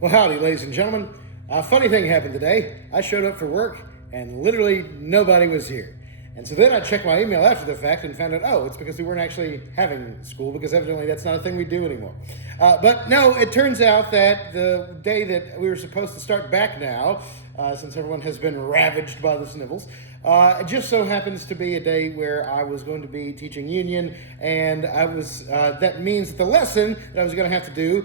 Well, howdy, ladies and gentlemen. A funny thing happened today. I showed up for work and literally nobody was here. And so then I checked my email after the fact and found out, oh, it's because we weren't actually having school, because evidently that's not a thing we do anymore. But no, it turns out that the day that we were supposed to start back now, since everyone has been ravaged by the snivels, it just so happens to be a day where I was going to be teaching union, and that means that the lesson that I was going to have to do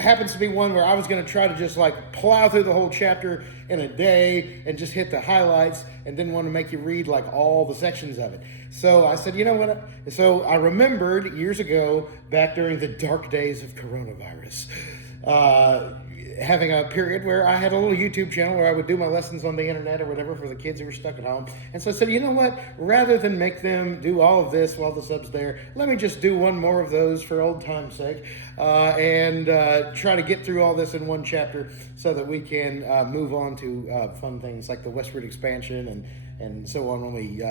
happens to be one where I was going to try to just like plow through the whole chapter in a day and just hit the highlights, and didn't want to make you read like all the sections of it. So I said, you know what? So I remembered years ago, back during the dark days of coronavirus, having a period where I had a little YouTube channel where I would do my lessons on the internet or whatever for the kids who were stuck at home. And so I said, you know what? Rather than make them do all of this while the sub's there, let me just do one more of those for old time's sake, and try to get through all this in one chapter so that we can move on to fun things like the westward expansion and so on when we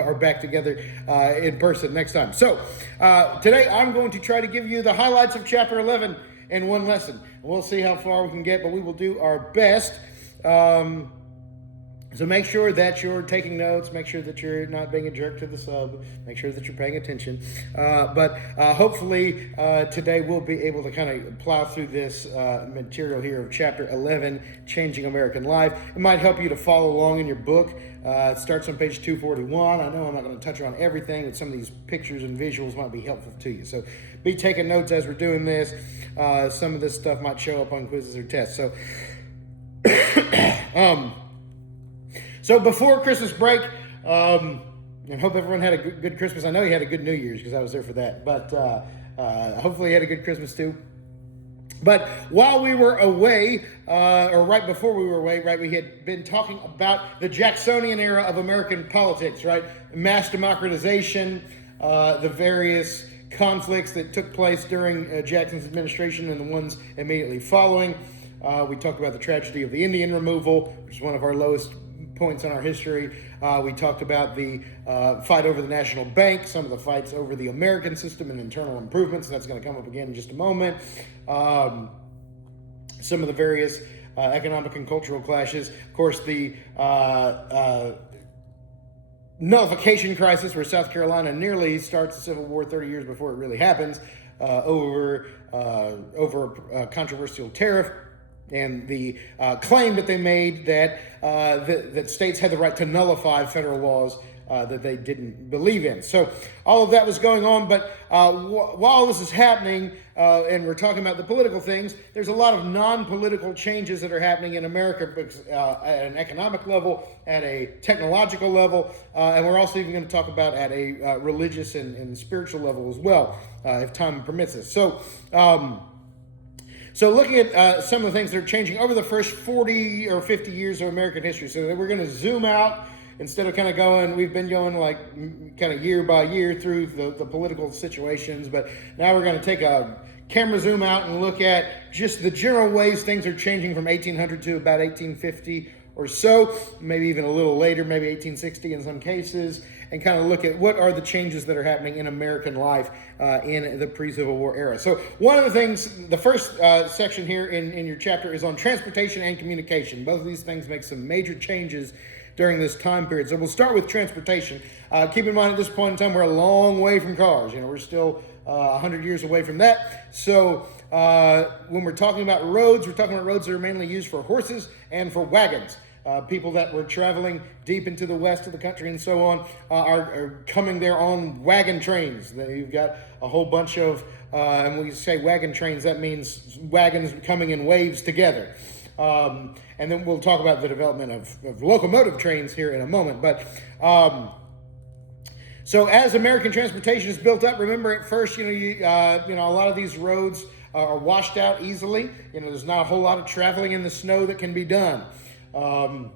are back together in person next time. So today I'm going to try to give you the highlights of chapter 11 in one lesson. We'll see how far we can get, but we will do our best. So make sure that you're taking notes, make sure that you're not being a jerk to the sub, make sure that you're paying attention. But hopefully today we'll be able to kind of plow through this material here of chapter 11, Changing American Life. It might help you to follow along in your book. It starts on page 241. I know I'm not going to touch on everything, but some of these pictures and visuals might be helpful to you. So be taking notes as we're doing this. Some of this stuff might show up on quizzes or tests. So, so before Christmas break, and hope everyone had a good Christmas. I know you had a good New Year's because I was there for that. But hopefully you had a good Christmas too. But while we were away, or right before we were away, right, we had been talking about the Jacksonian era of American politics, right? Mass democratization, the various conflicts that took place during Jackson's administration and the ones immediately following. We talked about the tragedy of the Indian removal, which is one of our lowest points in our history. We talked about the fight over the national bank, some of the fights over the American system and internal improvements. That's going to come up again in just a moment. Some of the various economic and cultural clashes. Of course, the nullification crisis, where South Carolina nearly starts the Civil War 30 years before it really happens, over a controversial tariff, and the claim that they made that that states had the right to nullify federal laws that they didn't believe in. So all of that was going on, but while this is happening, and we're talking about the political things, there's a lot of non-political changes that are happening in America at an economic level, at a technological level, and we're also even going to talk about at a religious and spiritual level as well, if time permits us. So looking at some of the things that are changing over the first 40 or 50 years of American history. So we're going to zoom out instead of kind of going, we've been going like kind of year by year through the political situations. But now we're going to take a camera zoom out and look at just the general ways things are changing from 1800 to about 1850 or so, maybe even a little later, maybe 1860 in some cases, and kind of look at what are the changes that are happening in American life in the pre-Civil War era. So one of the things, the first section here in your chapter is on transportation and communication. Both of these things make some major changes during this time period. So we'll start with transportation. Keep in mind at this point in time, we're a long way from cars. You know, we're still 100 years away from that. So when we're talking about roads, we're talking about roads that are mainly used for horses and for wagons. People that were traveling deep into the west of the country and so on are coming there on wagon trains. You've got a whole bunch of, and when we say wagon trains, that means wagons coming in waves together. And then we'll talk about the development of locomotive trains here in a moment. But so as American transportation is built up, remember at first, a lot of these roads are washed out easily. There's not a whole lot of traveling in the snow that can be done. But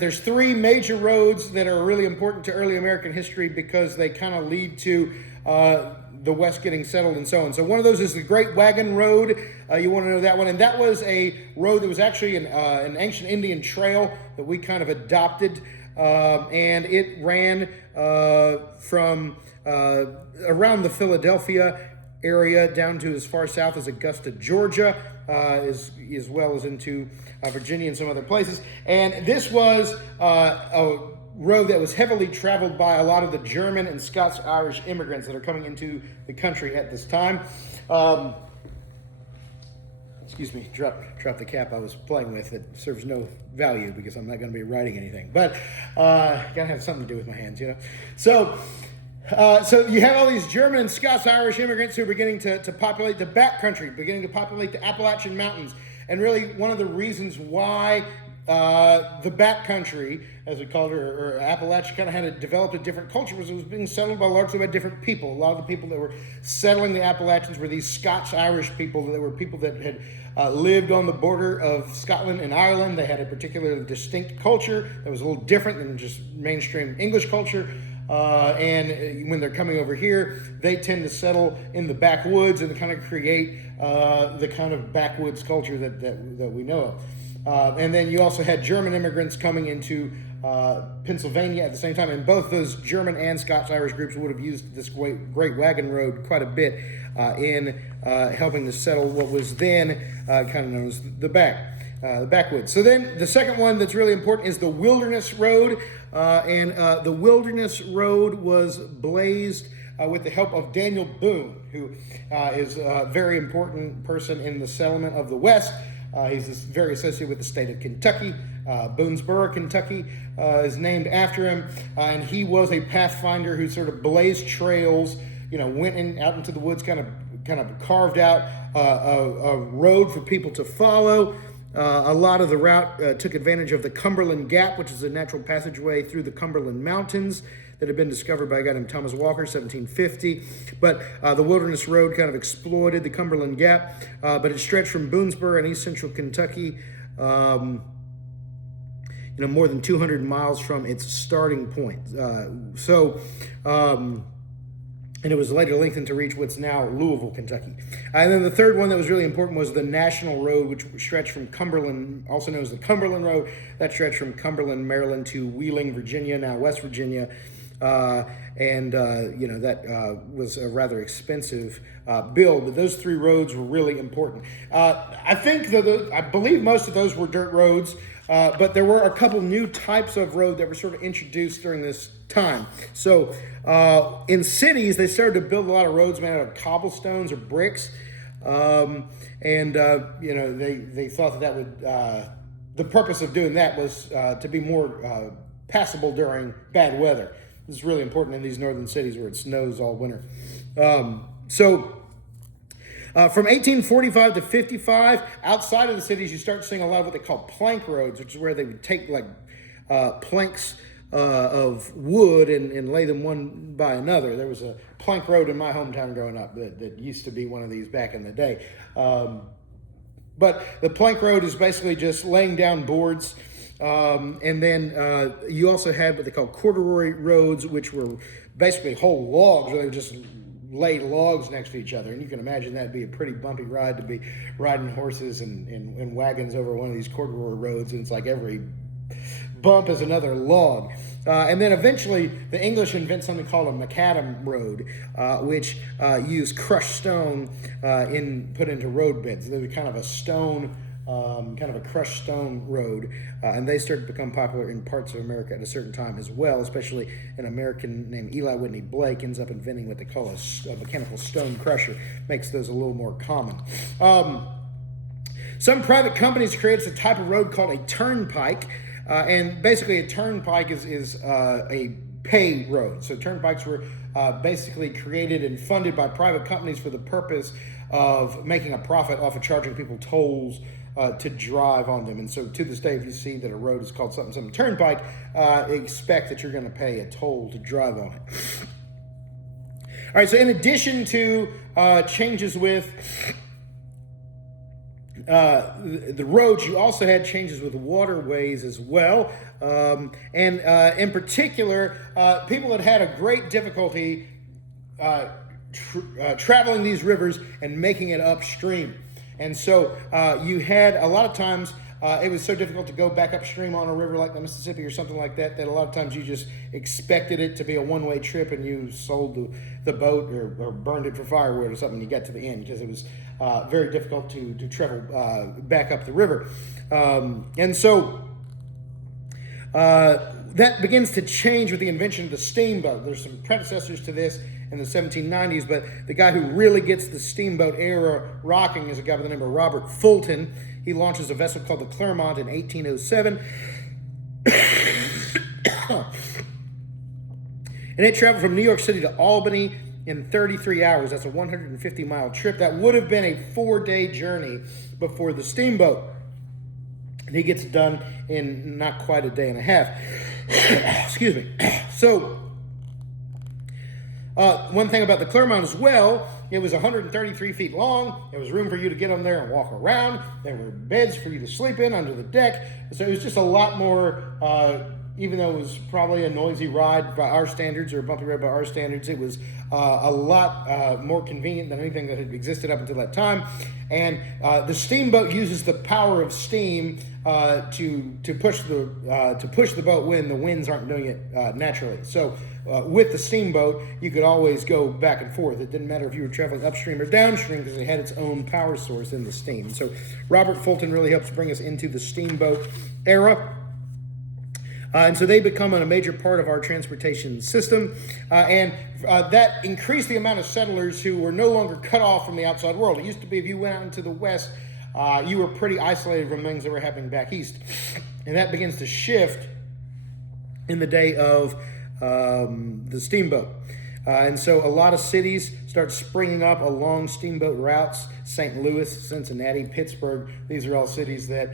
there's three major roads that are really important to early American history because they kind of lead to the West getting settled and so on. So one of those is the Great Wagon Road. You want to know that one. And that was a road that was actually an ancient Indian trail that we kind of adopted. And it ran from around the Philadelphia area down to as far south as Augusta, Georgia, as well as into Virginia and some other places. And this was a road that was heavily traveled by a lot of the German and Scots-Irish immigrants that are coming into the country at this time. Excuse me, drop the cap I was playing with. It serves no value because I'm not going to be writing anything. But gotta have something to do with my hands, you know. So you have all these German and Scots-Irish immigrants who are beginning to populate the backcountry, beginning to populate the Appalachian Mountains. And really one of the reasons why the backcountry, as we called it, or Appalachia, kind of had developed a different culture was it was being settled by largely by different people. A lot of the people that were settling the Appalachians were these Scots-Irish people. That were people that had lived on the border of Scotland and Ireland. They had a particularly distinct culture that was a little different than just mainstream English culture. And when they're coming over here, they tend to settle in the backwoods and kind of create the kind of backwoods culture that we know of. And then you also had German immigrants coming into Pennsylvania at the same time, and both those German and Scots-Irish groups would have used this great wagon road quite a bit in helping to settle what was then kind of known as the backwoods. So then the second one that's really important is the Wilderness Road, and the Wilderness Road was blazed with the help of Daniel Boone, who is a very important person in the settlement of the West. He's very associated with the state of Kentucky. Boonesboro, Kentucky is named after him, and he was a pathfinder who sort of blazed trails, went out into the woods, kind of carved out a road for people to follow. A lot of the route took advantage of the Cumberland Gap, which is a natural passageway through the Cumberland Mountains that had been discovered by a guy named Thomas Walker, 1750. But the Wilderness Road kind of exploited the Cumberland Gap, but it stretched from Boonesboro in east central Kentucky, more than 200 miles from its starting point. And it was later lengthened to reach what's now Louisville, Kentucky. And then the third one that was really important was the National Road, which stretched from Cumberland, also known as the Cumberland Road. That stretched from Cumberland, Maryland to Wheeling, Virginia, now West Virginia. That was a rather expensive build, but those three roads were really important. I believe most of those were dirt roads, but there were a couple new types of road that were sort of introduced during this time. So in cities, they started to build a lot of roads made out of cobblestones or bricks, they thought that would the purpose of doing that was to be more passable during bad weather. This is really important in these northern cities where it snows all winter. From 1845 to 55, outside of the cities, you start seeing a lot of what they call plank roads, which is where they would take planks of wood and lay them one by another. There was a plank road in my hometown growing up that used to be one of these back in the day. But the plank road is basically just laying down boards. And then you also had what they call corduroy roads, which were basically whole logs, where they just laid logs next to each other. And you can imagine that'd be a pretty bumpy ride to be riding horses and wagons over one of these corduroy roads. And it's like every bump is another log. And then eventually the English invent something called a macadam road, which used crushed stone put into road beds. They were kind of a stone, kind of a crushed stone road, and they started to become popular in parts of America at a certain time as well, especially an American named Eli Whitney Blake ends up inventing what they call a mechanical stone crusher, makes those a little more common. Some private companies created a type of road called a turnpike, and basically a turnpike is a pay road. So turnpikes were basically created and funded by private companies for the purpose of making a profit off of charging people tolls to drive on them. And so to this day, if you see that a road is called something turnpike, expect that you're going to pay a toll to drive on it. All right, so in addition to changes with the roads, you also had changes with waterways as well. In particular, people had a great difficulty traveling these rivers and making it upstream. And so you had a lot of times it was so difficult to go back upstream on a river like the Mississippi or something like that, that a lot of times you just expected it to be a one-way trip, and you sold the boat or burned it for firewood or something. You got to the end because it was very difficult to travel back up the river. And so that begins to change with the invention of the steamboat. There's some predecessors to this in the 1790s, but the guy who really gets the steamboat era rocking is a guy by the name of Robert Fulton. He launches a vessel called the Clermont in 1807. And it traveled from New York City to Albany in 33 hours. That's a 150-mile trip. That would have been a 4-day journey before the steamboat. And he gets it done in not quite a day and a half. Excuse me. So, one thing about the Clermont as well, it was 133 feet long. There was room for you to get on there and walk around. There were beds for you to sleep in under the deck. So it was just a lot more, even though it was probably a noisy ride by our standards, or a bumpy ride by our standards, it was a lot more convenient than anything that had existed up until that time. And the steamboat uses the power of steam to push the boat when the winds aren't doing it naturally. So with the steamboat, you could always go back and forth. It didn't matter if you were traveling upstream or downstream, because it had its own power source in the steam. So Robert Fulton really helps bring us into the steamboat era. And so they become a major part of our transportation system. And that increased the amount of settlers who were no longer cut off from the outside world. It used to be if you went out into the West, you were pretty isolated from things that were happening back east. And that begins to shift in the day of the steamboat. And so a lot of cities start springing up along steamboat routes. St. Louis, Cincinnati, Pittsburgh, these are all cities that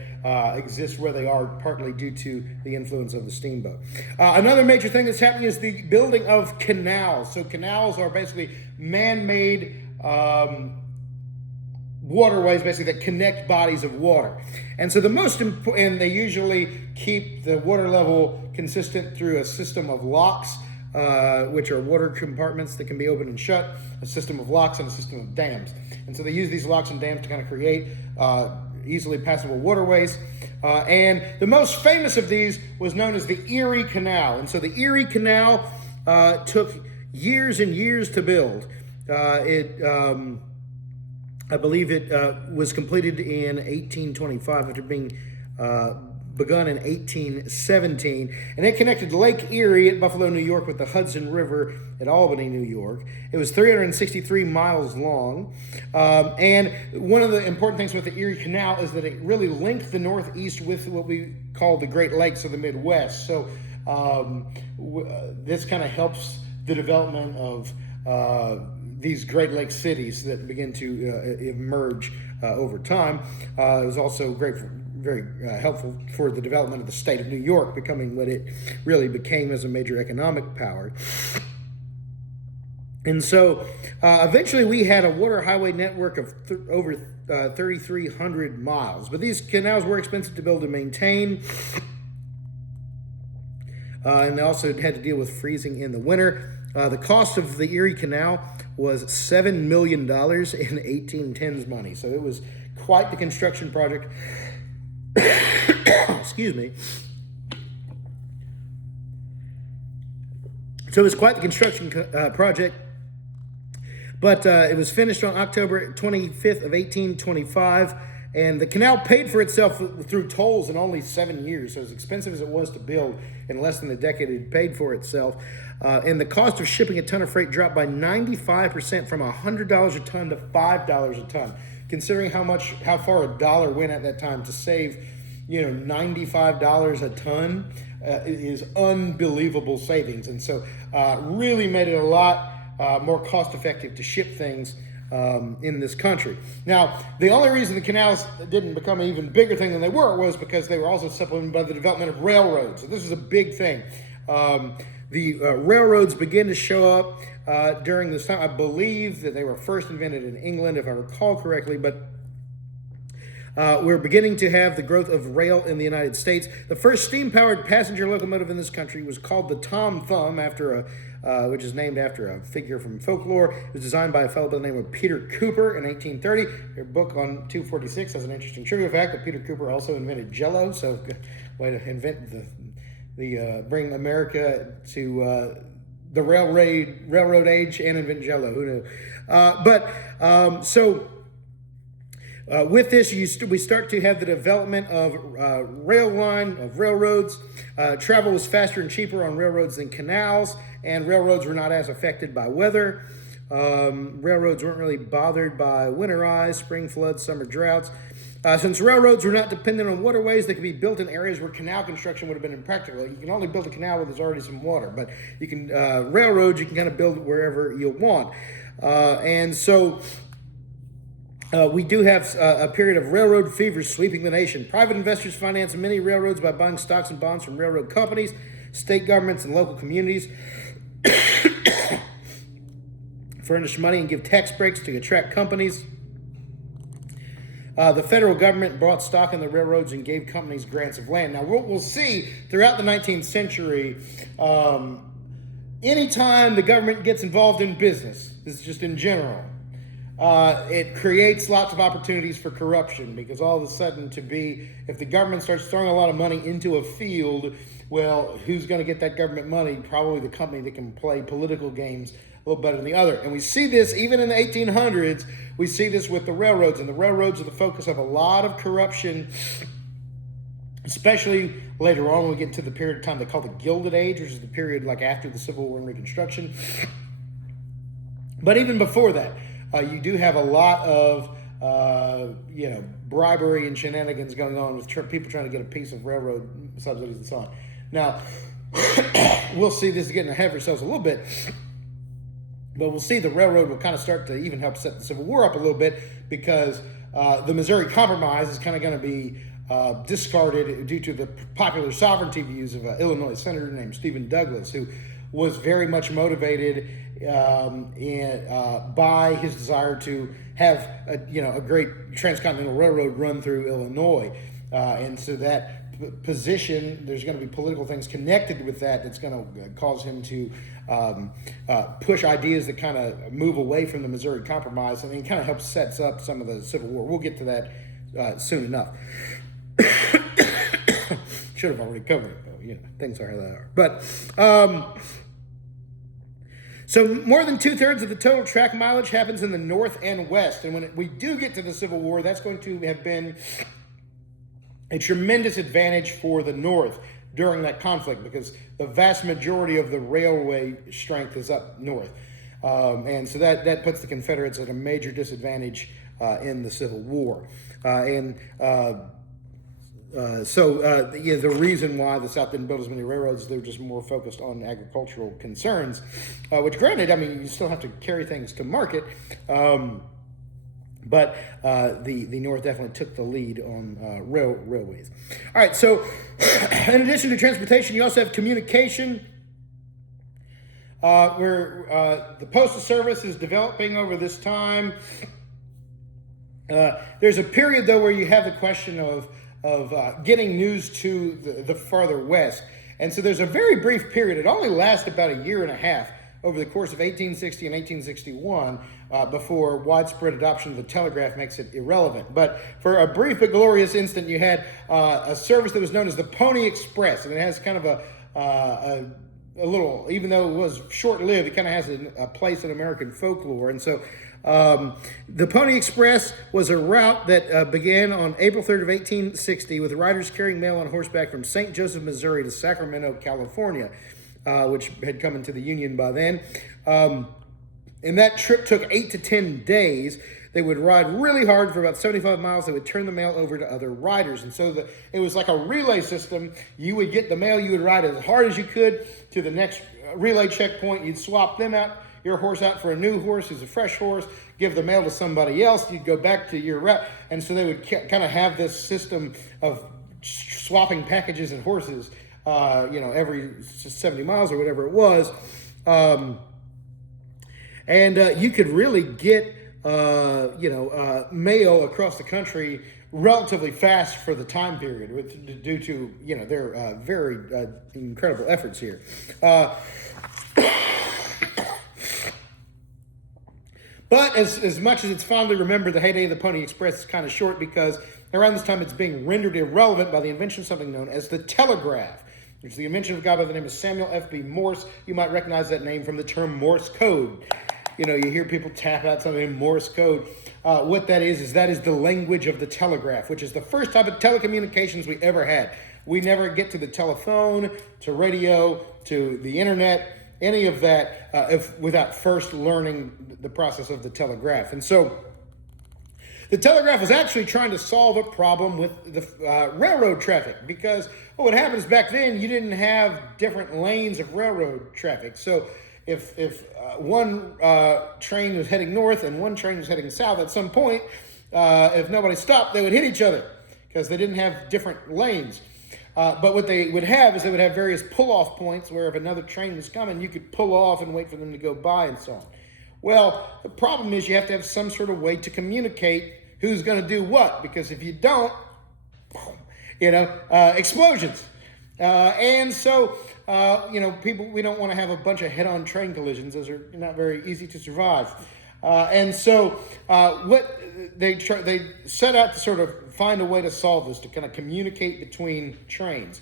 exist where they are partly due to the influence of the steamboat. Another major thing that's happening is the building of canals. So canals are basically man-made waterways, basically, that connect bodies of water. And so the most important, and they usually keep the water level consistent through a system of locks, which are water compartments that can be opened and shut, a system of locks, and a system of dams. And so they use these locks and dams to kind of create easily passable waterways. And the most famous of these was known as the Erie Canal. And so the Erie Canal took years and years to build. I believe it was completed in 1825 after being begun in 1817, and it connected Lake Erie at Buffalo, New York, with the Hudson River at Albany, New York. It was 363 miles long, and one of the important things with the Erie Canal is that it really linked the Northeast with what we call the Great Lakes of the Midwest. So this kind of helps the development of these Great Lakes cities that begin to emerge over time. It was also very helpful for the development of the state of New York, becoming what it really became as a major economic power. And so eventually we had a water highway network of over 3,300 miles. But these canals were expensive to build and maintain. And they also had to deal with freezing in the winter. The cost of the Erie Canal was $7 million in 1810s money. So it was quite the construction project. Excuse me. So it was quite the construction project, but it was finished on October 25th of 1825, and the canal paid for itself through tolls in only 7 years. So as expensive as it was to build, in less than a decade, it paid for itself. And the cost of shipping a ton of freight dropped by 95%, from $100 a ton to $5 a ton. Considering how far a dollar went at that time, to save, $95 a ton is unbelievable savings. And so really made it a lot more cost effective to ship things in this country. Now, the only reason the canals didn't become an even bigger thing than they were was because they were also supplemented by the development of railroads. So this is a big thing. The railroads began to show up during this time. I believe that they were first invented in England, if I recall correctly, but we're beginning to have the growth of rail in the United States. The first steam-powered passenger locomotive in this country was called the Tom Thumb, after which is named after a figure from folklore. It was designed by a fellow by the name of Peter Cooper in 1830. Their book on 246 has an interesting trivia fact that Peter Cooper also invented Jell-O, so way to invent bring America to the railroad age and invent Jell-O. Who knew? With this, we start to have the development of railroads. Travel was faster and cheaper on railroads than canals, and railroads were not as affected by weather. Railroads weren't really bothered by winter ice, spring floods, summer droughts. Since railroads were not dependent on waterways, they could be built in areas where canal construction would have been impractical. You can only build a canal where there's already some water, but you can railroads, you can kind of build it wherever you want. We do have a period of railroad fever sweeping the nation. Private investors finance many railroads by buying stocks and bonds from railroad companies. State governments and local communities furnish money and give tax breaks to attract companies. The federal government bought stock in the railroads and gave companies grants of land. Now, we'll see throughout the 19th century, anytime the government gets involved in business, this is just in general, it creates lots of opportunities for corruption, because all of a sudden if the government starts throwing a lot of money into a field, well, who's going to get that government money? Probably the company that can play political games a little better than the other. And we see this even in the 1800s. We see this with the railroads, and the railroads are the focus of a lot of corruption, especially later on when we get into the period of time they call the Gilded Age, which is the period like after the Civil War and Reconstruction. But even before that, you do have a lot of bribery and shenanigans going on with people trying to get a piece of railroad subsidies and so on. Now, we'll see this getting ahead of ourselves a little bit, but we'll see the railroad will kind of start to even help set the Civil War up a little bit, because the Missouri Compromise is kind of going to be discarded due to the popular sovereignty views of an Illinois senator named Stephen Douglas, who was very much motivated by his desire to have a great transcontinental railroad run through Illinois. And so that position, there's going to be political things connected with that's going to cause him to push ideas that kind of move away from the Missouri Compromise, and it kind of helps sets up some of the Civil War. We'll get to that soon enough. Should have already covered it, though. Things are how they are. But so more than 2/3 of the total track mileage happens in the North and West. And when we do get to the Civil War, that's going to have been a tremendous advantage for the North during that conflict, because the vast majority of the railway strength is up north. And so that puts the Confederates at a major disadvantage in the Civil War. The reason why the South didn't build as many railroads, they're just more focused on agricultural concerns, which granted, you still have to carry things to market, but the North definitely took the lead on railways. All right, so in addition to transportation, you also have communication, where the Postal Service is developing over this time. There's a period, though, where you have the question of getting news to the farther west. And so there's a very brief period. It only lasts about a year and a half over the course of 1860 and 1861 before widespread adoption of the telegraph makes it irrelevant. But for a brief but glorious instant, you had a service that was known as the Pony Express. And it has kind of a little, even though it was short-lived, it kind of has a place in American folklore. And so the Pony Express was a route that began on April 3rd of 1860 with riders carrying mail on horseback from St. Joseph, Missouri to Sacramento, California, which had come into the Union by then. And that trip took 8 to 10 days. They would ride really hard for about 75 miles. They would turn the mail over to other riders. And so it was like a relay system. You would get the mail. You would ride as hard as you could to the next relay checkpoint. You'd swap your horse out for a new horse who's a fresh horse, give the mail to somebody else. You'd go back to your route. And so they would kind of have this system of swapping packages and horses, every 70 miles or whatever it was. And you could really get mail across the country relatively fast for the time period, due to their very incredible efforts here. But as much as it's fondly remembered, the heyday of the Pony Express is kind of short because around this time it's being rendered irrelevant by the invention of something known as the telegraph, which is the invention of a guy by the name of Samuel F.B. Morse. You might recognize that name from the term Morse code. You know, you hear people tap out something in Morse code. What that is the language of the telegraph, which is the first type of telecommunications we ever had. We never get to the telephone, to radio, to the internet, any of that without first learning the process of the telegraph. And so the telegraph was actually trying to solve a problem with the railroad traffic, because what happens back then, you didn't have different lanes of railroad traffic. So if one train was heading north and one train was heading south, at some point, if nobody stopped, they would hit each other because they didn't have different lanes. But what they would have is they would have various pull-off points where if another train was coming, you could pull off and wait for them to go by and so on. Well, the problem is you have to have some sort of way to communicate who's going to do what, because if you don't, explosions. And so, people, we don't want to have a bunch of head-on train collisions. Those are not very easy to survive. And so what they set out to sort of find a way to solve this, to kind of communicate between trains.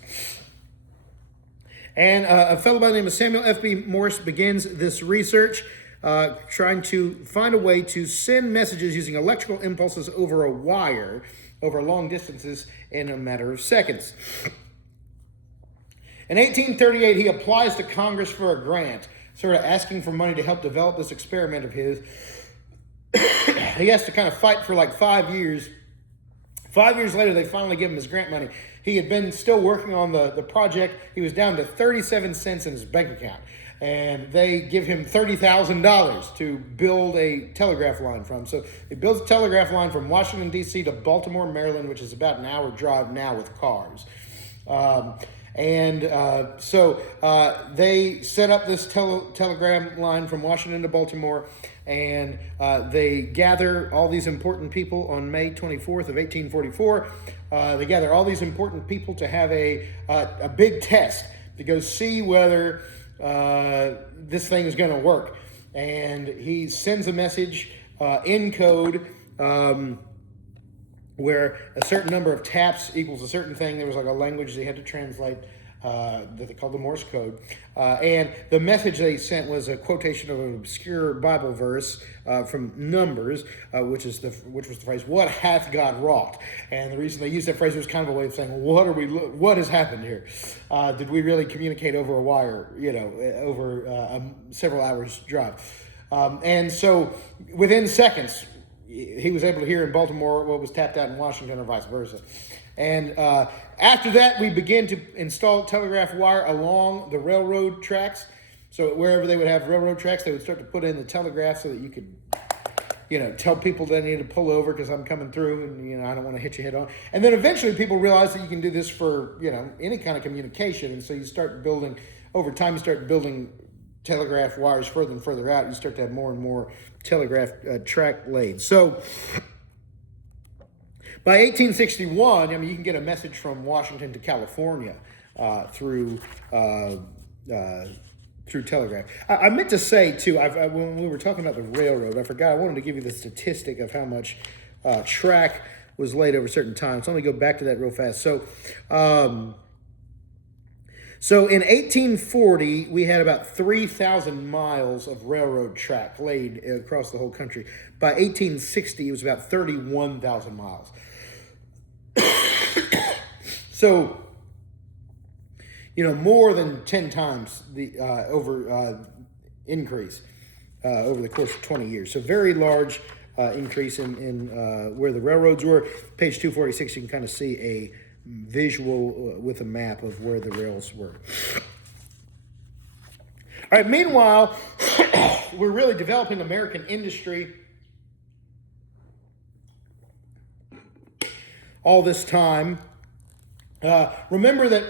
And a fellow by the name of Samuel F.B. Morse begins this research, trying to find a way to send messages using electrical impulses over a wire over long distances in a matter of seconds. In 1838, he applies to Congress for a grant, sort of asking for money to help develop this experiment of his. He has to kind of fight for like 5 years. 5 years later, they finally give him his grant money. He had been still working on the project. He was down to 37 cents in his bank account. And they give him $30,000 to build a telegraph line from. So he builds a telegraph line from Washington, D.C. to Baltimore, Maryland, which is about an hour drive now with cars. So they set up this telegram line from Washington to Baltimore, and they gather all these important people on May 24th of 1844. They gather all these important people to have a big test to go see whether this thing is going to work. And he sends a message in code where a certain number of taps equals a certain thing. There was like a language they had to translate that they called the Morse code. And the message they sent was a quotation of an obscure Bible verse from Numbers, which was the phrase, "What hath God wrought?" And the reason they used that phrase was kind of a way of saying, what has happened here? Did we really communicate over a wire, over several hours drive? And so within seconds, he was able to hear in Baltimore what was tapped out in Washington, or vice versa. And after that, we begin to install telegraph wire along the railroad tracks. So wherever they would have railroad tracks, they would start to put in the telegraph so that you could, tell people they need to pull over because I'm coming through and, I don't want to hit you head on. And then eventually people realize that you can do this for, any kind of communication. And so you start building, over time, telegraph wires further and further out. You start to have more and more telegraph track laid. So by 1861, you can get a message from Washington to California through telegraph. I meant to say, too, when we were talking about the railroad, I forgot, I wanted to give you the statistic of how much track was laid over certain times. So let me go back to that real fast. So in 1840, we had about 3,000 miles of railroad track laid across the whole country. By 1860, it was about 31,000 miles. So, more than 10 times the increase over the course of 20 years. So very large increase in where the railroads were. Page 246, you can kind of see a visual with a map of where the rails were. All right, meanwhile, we're really developing American industry all this time. Remember that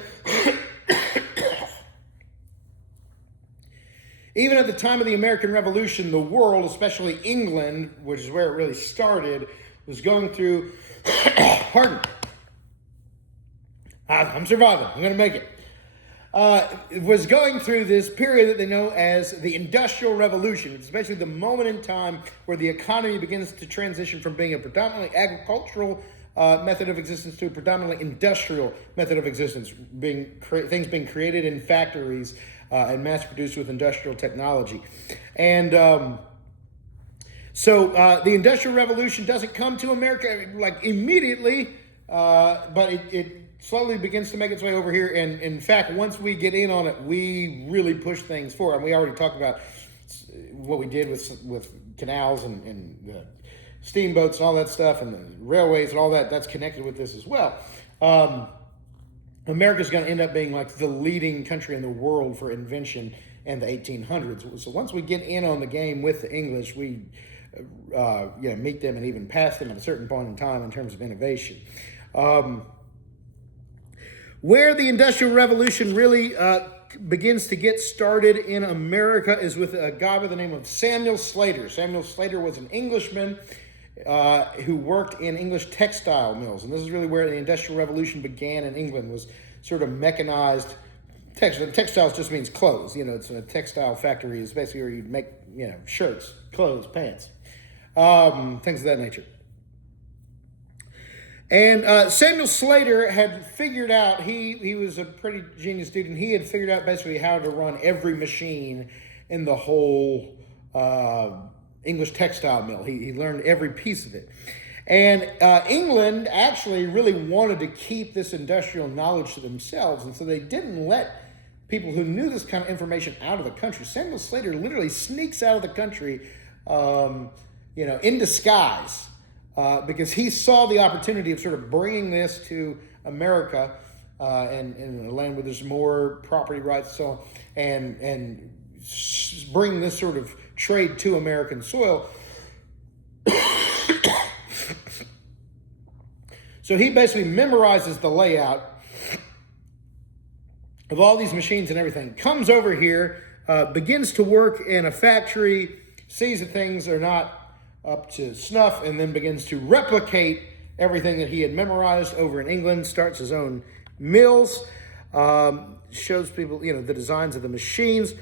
even at the time of the American Revolution, the world, especially England, which is where it really started, was going through, pardon, I'm surviving, I'm going to make it. was going through this period that they know as the Industrial Revolution. It's basically the moment in time where the economy begins to transition from being a predominantly agricultural method of existence to a predominantly industrial method of existence, things being created in factories and mass-produced with industrial technology. And so the Industrial Revolution doesn't come to America like immediately, but it slowly begins to make its way over here. And in fact, once we get in on it, we really push things forward. And we already talked about what we did with canals and steamboats and all that stuff, and the railways and all that. That's connected with this as well. America's going to end up being like the leading country in the world for invention in the 1800s. So once we get in on the game with the English, we meet them and even pass them at a certain point in time in terms of innovation. Where the Industrial Revolution really begins to get started in America is with a guy by the name of Samuel Slater. Samuel Slater was an Englishman who worked in English textile mills. And this is really where the Industrial Revolution began in England, was sort of mechanized textile. Textiles just means clothes. It's a textile factory is basically where you make, shirts, clothes, pants, things of that nature. And Samuel Slater had figured out, he was a pretty genius dude, and he had figured out basically how to run every machine in the whole English textile mill. He learned every piece of it. And England actually really wanted to keep this industrial knowledge to themselves, and so they didn't let people who knew this kind of information out of the country. Samuel Slater literally sneaks out of the country, in disguise. Because he saw the opportunity of sort of bringing this to America and in a land where there's more property rights, so and bring this sort of trade to American soil. So he basically memorizes the layout of all these machines and everything, comes over here, begins to work in a factory, sees that things are not up to snuff, and then begins to replicate everything that he had memorized over in England, starts his own mills, shows people, the designs of the machines.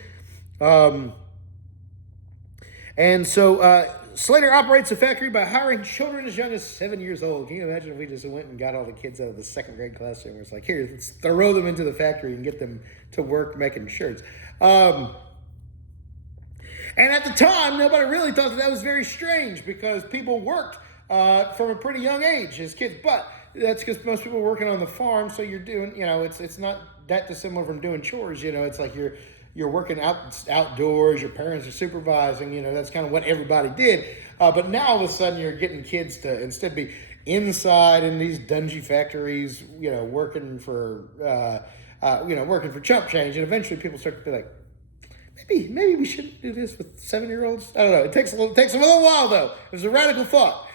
And so Slater operates a factory by hiring children as young as 7 years old. Can you imagine if we just went and got all the kids out of the second grade classroom? It's like, here, let's throw them into the factory and get them to work making shirts. And at the time, nobody really thought that was very strange, because people worked from a pretty young age as kids. But that's because most people are working on the farm, so you're doing, it's not that dissimilar from doing chores. It's like you're working outdoors, your parents are supervising, that's kind of what everybody did. But now all of a sudden you're getting kids to instead be inside in these dungy factories, working for chump change. And eventually people start to be like, Maybe we shouldn't do this with 7-year-olds. I don't know. It takes a little while, though. It was a radical thought.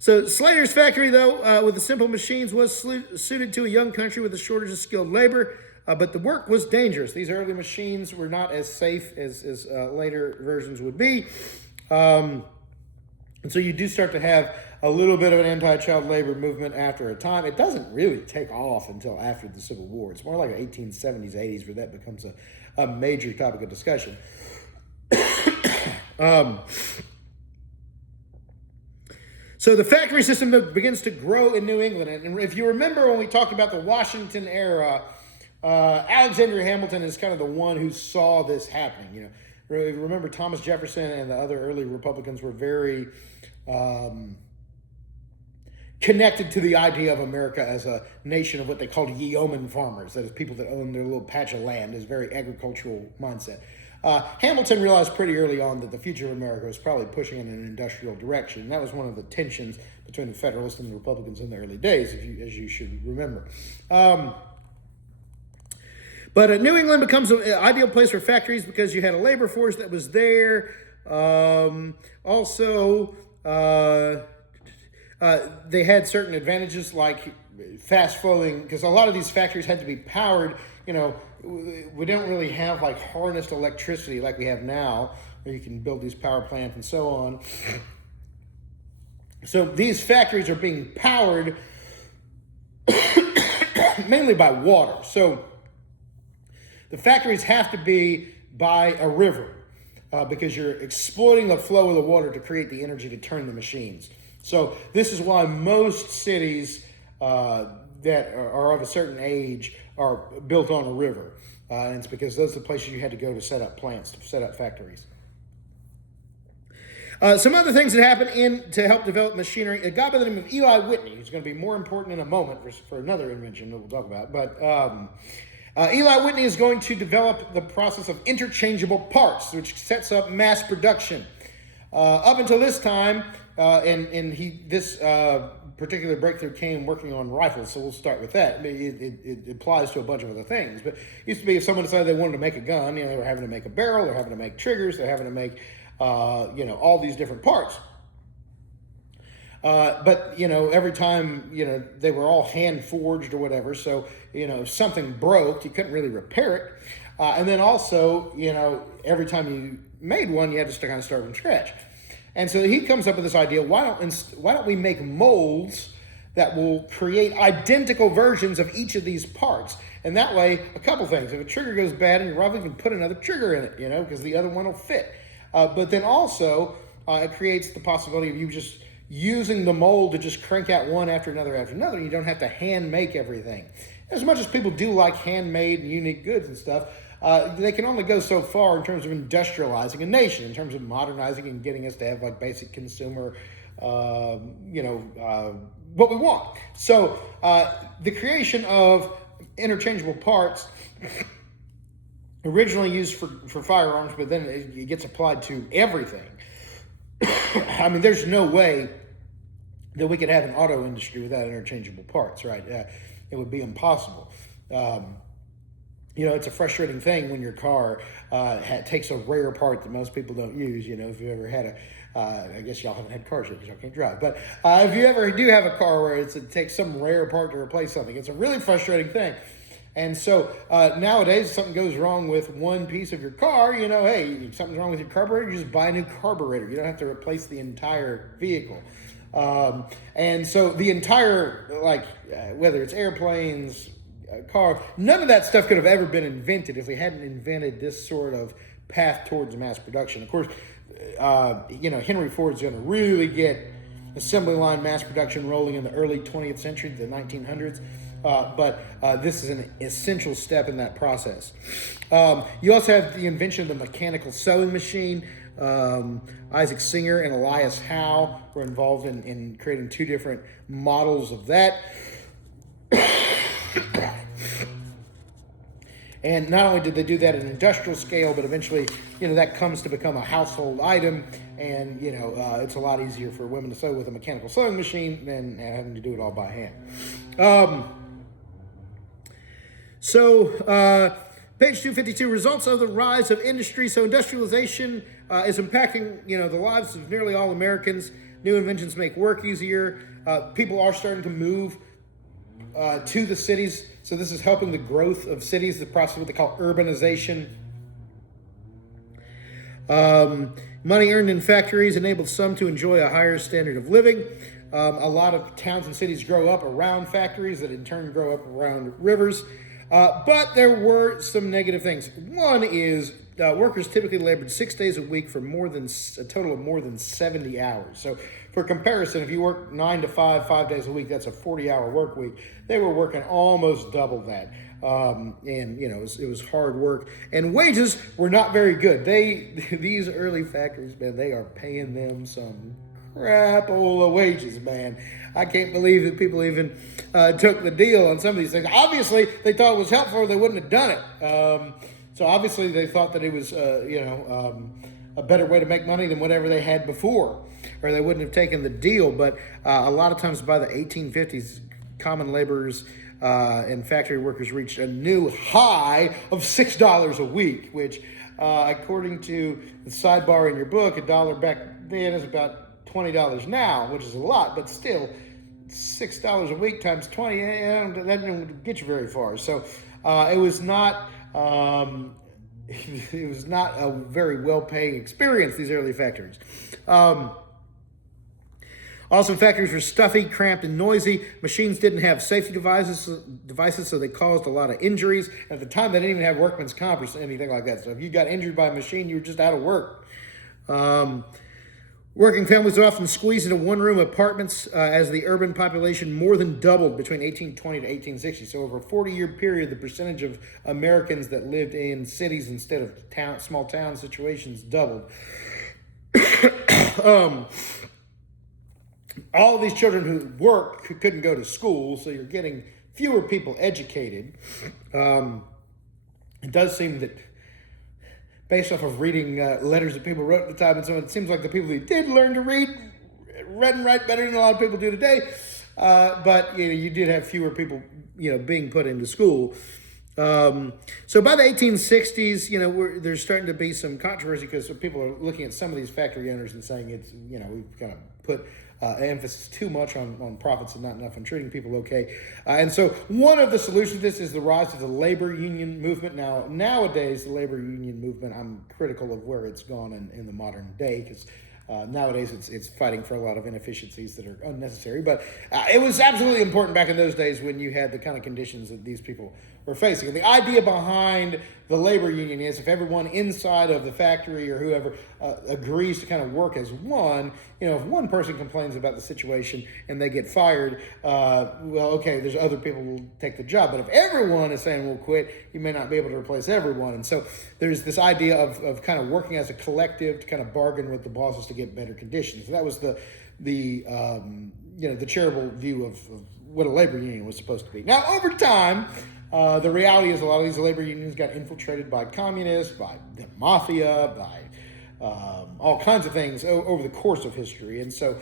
So Slater's factory, though, with the simple machines, was suited to a young country with a shortage of skilled labor. But the work was dangerous. These early machines were not as safe as later versions would be. And so you do start to have a little bit of an anti-child labor movement after a time. It doesn't really take off until after the Civil War. It's more like the 1870s, 80s, where that becomes a major topic of discussion. So the factory system begins to grow in New England. And if you remember when we talked about the Washington era, Alexander Hamilton is kind of the one who saw this happening. Remember Thomas Jefferson and the other early Republicans were very connected to the idea of America as a nation of what they called yeoman farmers, that is, people that own their little patch of land, is very agricultural mindset. Hamilton realized pretty early on that the future of America was probably pushing in an industrial direction. And that was one of the tensions between the Federalists and the Republicans in the early days, as you should remember. But New England becomes an ideal place for factories because you had a labor force that was there. They had certain advantages like fast flowing, because a lot of these factories had to be powered. We don't really have like harnessed electricity like we have now, where you can build these power plants and so on. So these factories are being powered mainly by water. So The factories have to be by a river because you're exploiting the flow of the water to create the energy to turn the machines. So this is why most cities that are of a certain age are built on a river. And it's because those are the places you had to go to set up plants, to set up factories. Some other things that happened to help develop machinery. A guy by the name of Eli Whitney, who's going to be more important in a moment for another invention that we'll talk about. But Eli Whitney is going to develop the process of interchangeable parts, which sets up mass production. Up until this time, this particular breakthrough came working on rifles, so we'll start with that. It applies to a bunch of other things, but it used to be if someone decided they wanted to make a gun, they were having to make a barrel, they're having to make triggers, they're having to make all these different parts. But every time they were all hand forged or whatever, so if something broke, you couldn't really repair it. And then also, every time you made one, you had to kind of start from scratch. And so he comes up with this idea, why don't we make molds that will create identical versions of each of these parts? And that way, a couple things. If a trigger goes bad in your rifle, you can put another trigger in it, because the other one will fit. But then also, it creates the possibility of you just using the mold to just crank out one after another after another. You don't have to hand make everything. As much as people do like handmade and unique goods and stuff, they can only go so far in terms of industrializing a nation, in terms of modernizing and getting us to have like basic consumer, what we want. So the creation of interchangeable parts, originally used for firearms, but then it gets applied to everything. I mean, there's no way that we could have an auto industry without interchangeable parts, right? It would be impossible. It's a frustrating thing when your car takes a rare part that most people don't use. If you ever had I guess y'all haven't had cars yet because y'all can't drive. But if you ever do have a car where it takes some rare part to replace something, it's a really frustrating thing. And so nowadays, if something goes wrong with one piece of your car, hey, something's wrong with your carburetor, you just buy a new carburetor. You don't have to replace the entire vehicle. And so the entire, whether it's airplanes, car, none of that stuff could have ever been invented if we hadn't invented this sort of path towards mass production. Of course, Henry Ford's going to really get assembly line mass production rolling in the early 20th century, the 1900s. But this is an essential step in that process. You also have the invention of the mechanical sewing machine. Isaac Singer and Elias Howe were involved in creating two different models of that. And not only did they do that at an industrial scale, but eventually, that comes to become a household item. And, it's a lot easier for women to sew with a mechanical sewing machine than having to do it all by hand. Page 252, results of the rise of industry. So industrialization is impacting, the lives of nearly all Americans. New inventions make work easier. People are starting to move to the cities. So this is helping the growth of cities, the process of what they call urbanization. Money earned in factories enabled some to enjoy a higher standard of living. A lot of towns and cities grow up around factories that in turn grow up around rivers. But there were some negative things. One is workers typically labored 6 days a week for a total of more than 70 hours. So for comparison, if you work 9 to 5 days a week, that's a 40-hour work week. They were working almost double that. It was hard work. And wages were not very good. These early factories, man, they are paying them some crapola wages, man. I can't believe that people even took the deal on some of these things. Obviously, they thought it was helpful or they wouldn't have done it. So obviously, they thought that it was, a better way to make money than whatever they had before, or they wouldn't have taken the deal. But a lot of times by the 1850s, common laborers and factory workers reached a new high of $6 a week, which, according to the sidebar in your book, $1 back then is about $20 now, which is a lot, but still $6 a week times 20, that didn't get you very far. So it was not a very well-paying experience, these early factories. Also, factories were stuffy, cramped, and noisy. Machines didn't have safety devices, so they caused a lot of injuries. At the time, they didn't even have workman's comp or anything like that. So if you got injured by a machine, you were just out of work. Working families were often squeezed into one-room apartments as the urban population more than doubled between 1820 to 1860. So over a 40-year period, the percentage of Americans that lived in cities instead of small town situations doubled. All of these children who work couldn't go to school, so you're getting fewer people educated. It does seem that, based off of reading letters that people wrote at the time, and so it seems like the people who did learn to read and write better than a lot of people do today. But you did have fewer people, being put into school. So by the 1860s, there's starting to be some controversy because people are looking at some of these factory owners and saying it's, we've kind of put emphasis too much on profits and not enough on treating people okay. And so one of the solutions to this is the rise of the labor union movement. Now, nowadays, the labor union movement, I'm critical of where it's gone in the modern day because nowadays it's fighting for a lot of inefficiencies that are unnecessary. But it was absolutely important back in those days when you had the kind of conditions that these people were facing. And the idea behind the labor union is if everyone inside of the factory or whoever agrees to kind of work as one, if one person complains about the situation and they get fired, okay, there's other people who will take the job. But if everyone is saying we'll quit, you may not be able to replace everyone. And so there's this idea of kind of working as a collective to kind of bargain with the bosses to get better conditions. So that was the charitable view of what a labor union was supposed to be. Now, over time, the reality is a lot of these labor unions got infiltrated by communists, by the mafia, by all kinds of things over the course of history. And so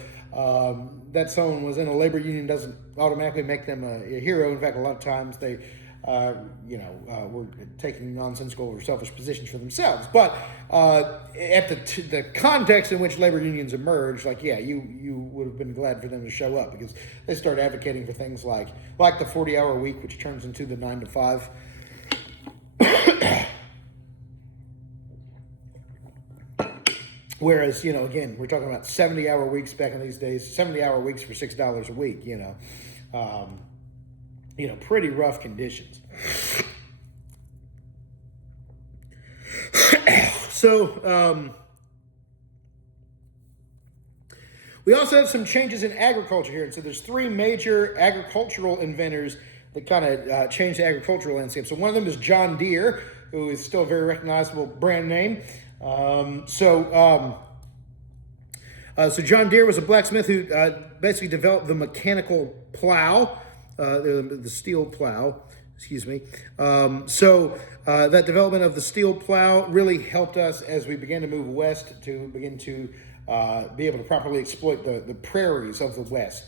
that someone was in a labor union doesn't automatically make them a hero. In fact, a lot of times they were taking nonsensical or selfish positions for themselves. But at the context in which labor unions emerged, you would have been glad for them to show up because they started advocating for things like the 40-hour week, which turns into the 9 to 5. Whereas, again, we're talking about 70-hour weeks back in these days, 70-hour weeks for $6 a week, pretty rough conditions. So, we also have some changes in agriculture here. And so there's three major agricultural inventors that kind of changed the agricultural landscape. So one of them is John Deere, who is still a very recognizable brand name. So John Deere was a blacksmith who basically developed the mechanical plow, the steel plow, that development of the steel plow really helped us as we began to move west to begin to be able to properly exploit the prairies of the West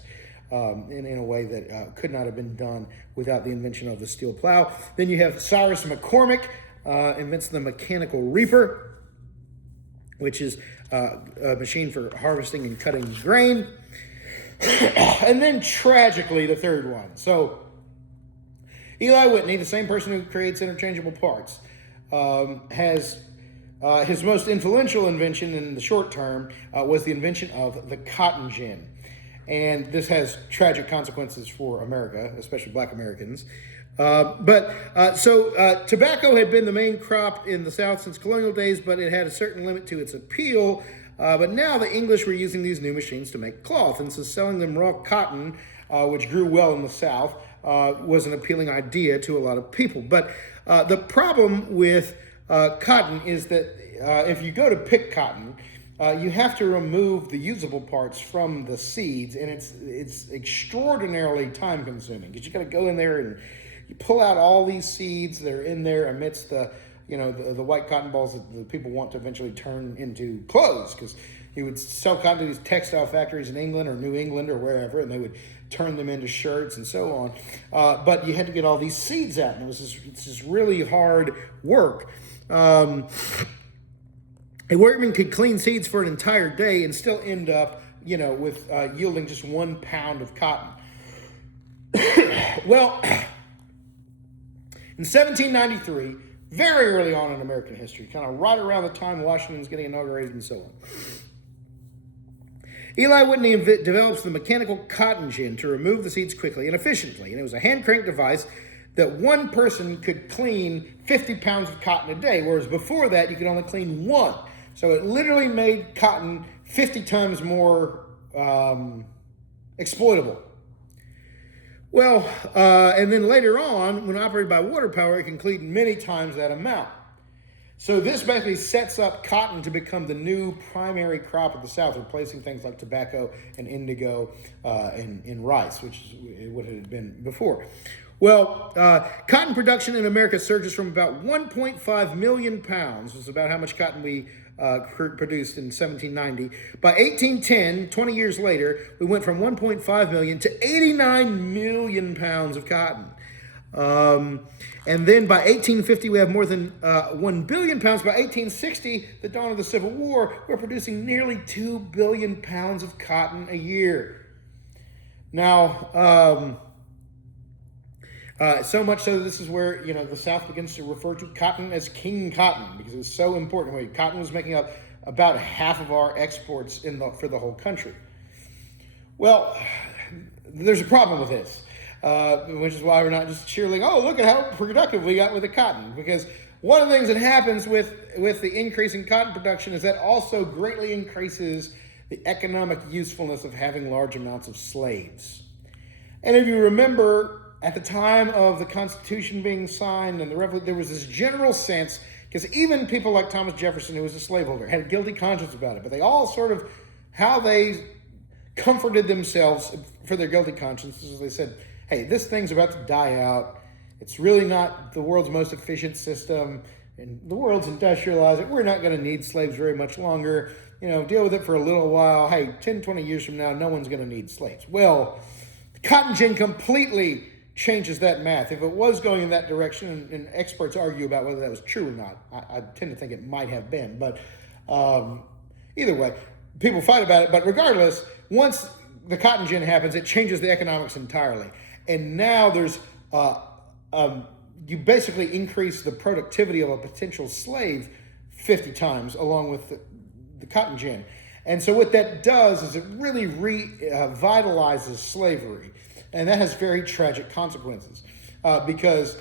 in a way that could not have been done without the invention of the steel plow. Then you have Cyrus McCormick invents the mechanical reaper, which is a machine for harvesting and cutting grain. And then, tragically, the third one. So, Eli Whitney, the same person who creates interchangeable parts, has his most influential invention in the short term was the invention of the cotton gin. And this has tragic consequences for America, especially black Americans. So tobacco had been the main crop in the South since colonial days, but it had a certain limit to its appeal. But now the English were using these new machines to make cloth, and so selling them raw cotton, which grew well in the South, was an appealing idea to a lot of people. But the problem with cotton is that if you go to pick cotton, you have to remove the usable parts from the seeds, and it's extraordinarily time consuming because you got to go in there and you pull out all these seeds that are in there amidst the white cotton balls that the people want to eventually turn into clothes, because he would sell cotton to these textile factories in England or New England or wherever, and they would turn them into shirts and so on. But you had to get all these seeds out, and it's just really hard work. A workman could clean seeds for an entire day and still end up, with yielding just 1 pound of cotton. Well, in 1793, very early on in American history, kind of right around the time Washington's getting inaugurated and so on, Eli Whitney develops the mechanical cotton gin to remove the seeds quickly and efficiently. And it was a hand-cranked device that one person could clean 50 pounds of cotton a day, whereas before that, you could only clean one. So it literally made cotton 50 times more exploitable. Well, and then later on, when operated by water power, it can clean many times that amount. So this basically sets up cotton to become the new primary crop of the South, replacing things like tobacco and indigo and rice, which is what it had been before. Well, cotton production in America surges from about 1.5 million pounds, which is about how much cotton we produced in 1790. By 1810, 20 years later, we went from 1.5 million to 89 million pounds of cotton. And then by 1850, we have more than 1 billion pounds. By 1860, the dawn of the Civil War, we're producing nearly 2 billion pounds of cotton a year. Now, so much so that this is where, the South begins to refer to cotton as King Cotton, because it was so important. Cotton was making up about half of our exports for the whole country. Well, there's a problem with this. Which is why we're not just cheering, oh, look at how productive we got with the cotton. Because one of the things that happens with the increase in cotton production is that also greatly increases the economic usefulness of having large amounts of slaves. And if you remember, at the time of the Constitution being signed and there was this general sense, because even people like Thomas Jefferson, who was a slaveholder, had a guilty conscience about it, but they all sort of, how they comforted themselves for their guilty consciences, they said, hey, this thing's about to die out. It's really not the world's most efficient system, and the world's industrialized. We're not going to need slaves very much longer. Deal with it for a little while. Hey, 10, 20 years from now, no one's going to need slaves. Well, cotton gin completely changes that math. If it was going in that direction, and experts argue about whether that was true or not, I tend to think it might have been. But either way, people fight about it. But regardless, once the cotton gin happens, it changes the economics entirely. And now there's, you basically increase the productivity of a potential slave 50 times along with the cotton gin. And so what that does is it really revitalizes slavery. And that has very tragic consequences because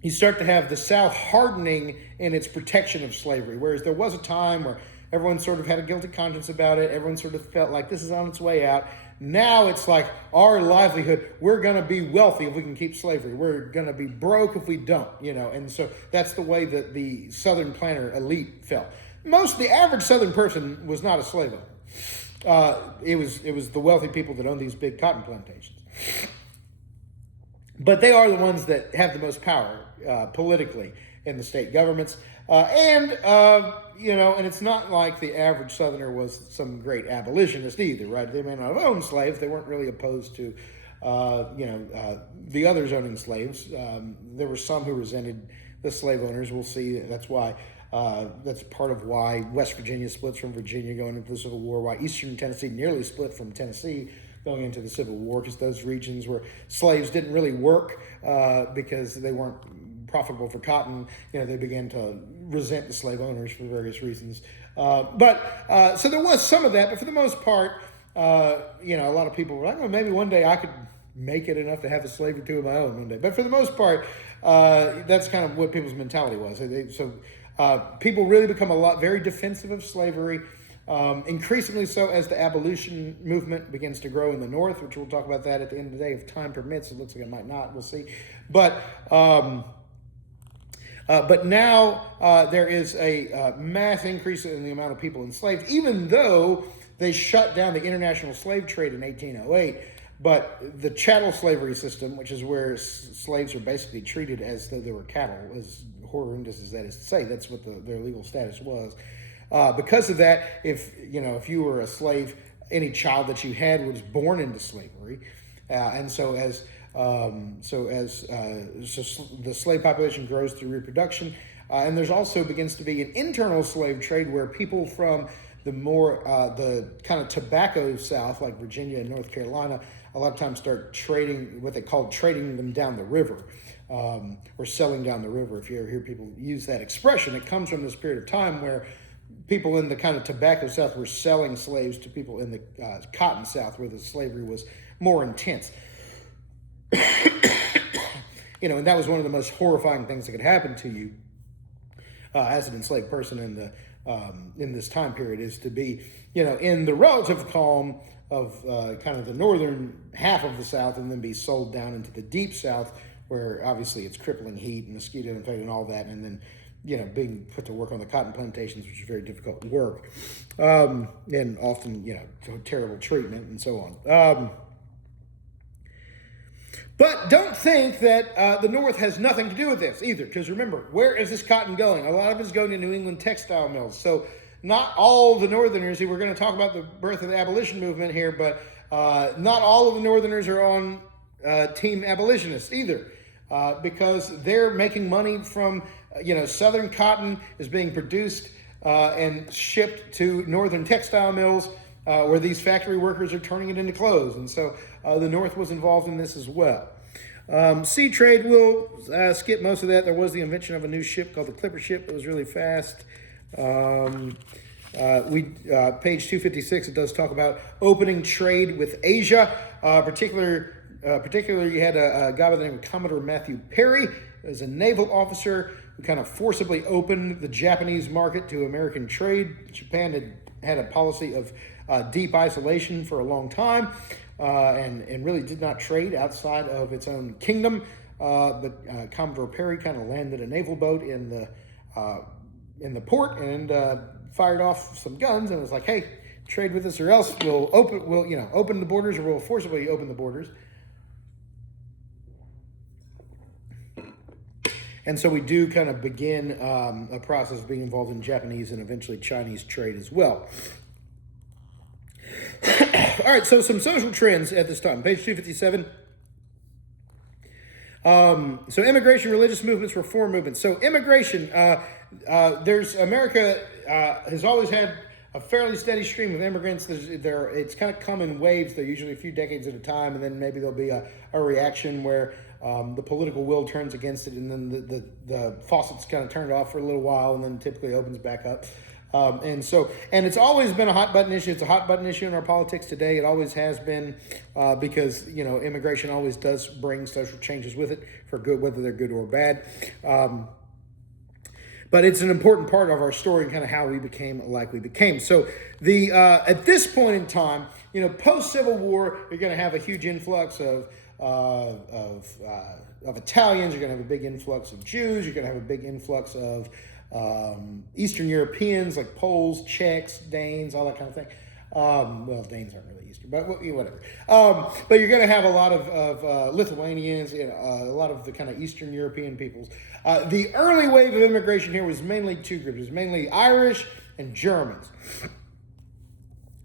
you start to have the South hardening in its protection of slavery, whereas there was a time where everyone sort of had a guilty conscience about it. Everyone sort of felt like this is on its way out. Now it's like our livelihood, we're going to be wealthy if we can keep slavery. We're going to be broke if we don't, And so that's the way that the Southern planter elite felt. The average Southern person was not a slave owner. It was the wealthy people that owned these big cotton plantations. But they are the ones that have the most power politically in the state governments. And it's not like the average Southerner was some great abolitionist either, right? They may not have owned slaves. They weren't really opposed to, the others owning slaves. There were some who resented the slave owners. We'll see. That's part of why West Virginia splits from Virginia going into the Civil War, why Eastern Tennessee nearly split from Tennessee going into the Civil War, because those regions where slaves didn't really work because they weren't profitable for cotton, they began to resent the slave owners for various reasons. So there was some of that, but for the most part, a lot of people were like, well, maybe one day I could make it enough to have a slave or two of my own one day. But for the most part, that's kind of what people's mentality was. People really become very defensive of slavery, increasingly so as the abolition movement begins to grow in the North, which we'll talk about that at the end of the day if time permits. It looks like it might not. We'll see. But now there is a mass increase in the amount of people enslaved, even though they shut down the international slave trade in 1808. But the chattel slavery system, which is where slaves are basically treated as though they were cattle, as horrendous as that is to say, that's what their legal status was. Because of that, if you were a slave, any child that you had was born into slavery, so the slave population grows through reproduction, and there's also begins to be an internal slave trade where people from the kind of tobacco South, like Virginia and North Carolina, a lot of times start trading, what they call trading them down the river, or selling down the river. If you ever hear people use that expression, it comes from this period of time where people in the kind of tobacco South were selling slaves to people in the cotton South, where the slavery was more intense. And that was one of the most horrifying things that could happen to you as an enslaved person in this time period, is to be, in the relative calm of kind of the northern half of the South, and then be sold down into the deep South, where obviously it's crippling heat and mosquito infection and all that, and then being put to work on the cotton plantations, which is very difficult work, and often terrible treatment and so on. But don't think that the North has nothing to do with this either, because remember, where is this cotton going? A lot of it is going to New England textile mills. So not all the Northerners, we're going to talk about the birth of the abolition movement here, but not all of the Northerners are on team abolitionists either, because they're making money from, Southern cotton is being produced and shipped to Northern textile mills, where these factory workers are turning it into clothes. And so the North was involved in this as well. Sea trade, we'll skip most of that. There was the invention of a new ship called the Clipper ship. It was really fast. Page 256, it does talk about opening trade with Asia. Particularly, you had a guy by the name of Commodore Matthew Perry as a naval officer who kind of forcibly opened the Japanese market to American trade. Japan had a policy of deep isolation for a long time, and really did not trade outside of its own kingdom. But Commodore Perry kind of landed a naval boat in the port and fired off some guns and was like, "Hey, trade with us, or else we'll open the borders, or we'll forcibly open the borders." And so we do kind of begin a process of being involved in Japanese and eventually Chinese trade as well. All right, so some social trends at this time. Page 257. So immigration, religious movements, reform movements. So immigration, America has always had a fairly steady stream of immigrants. It's kind of come in waves. They're usually a few decades at a time, and then maybe there'll be a reaction where the political will turns against it, and then the faucet's kind of turned off for a little while, and then typically opens back up. And it's always been a hot button issue. It's a hot button issue in our politics today. It always has been, because, immigration always does bring social changes with it, for good, whether they're good or bad. But it's an important part of our story and kind of how we became like we became. So at this point in time, post-Civil War, you're going to have a huge influx of Italians. You're going to have a big influx of Jews. You're going to have a big influx of Eastern Europeans, like Poles, Czechs, Danes, all that kind of thing. Well, Danes aren't really Eastern, but whatever. But you're going to have a lot of Lithuanians, a lot of the kind of Eastern European peoples. The early wave of immigration here was mainly two groups. It was mainly Irish and Germans.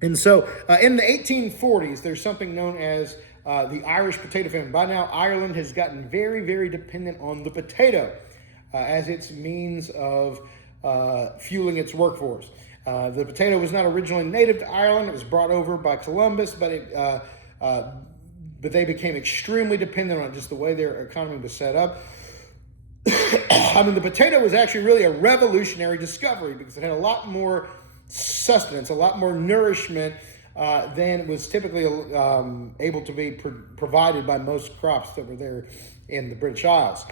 And so in the 1840s, there's something known as the Irish potato famine. By now, Ireland has gotten very, very dependent on the potato as its means of fueling its workforce. The potato was not originally native to Ireland. It was brought over by Columbus, but they became extremely dependent on it, just the way their economy was set up. The potato was actually really a revolutionary discovery because it had a lot more sustenance, a lot more nourishment than was typically able to be provided by most crops that were there in the British Isles.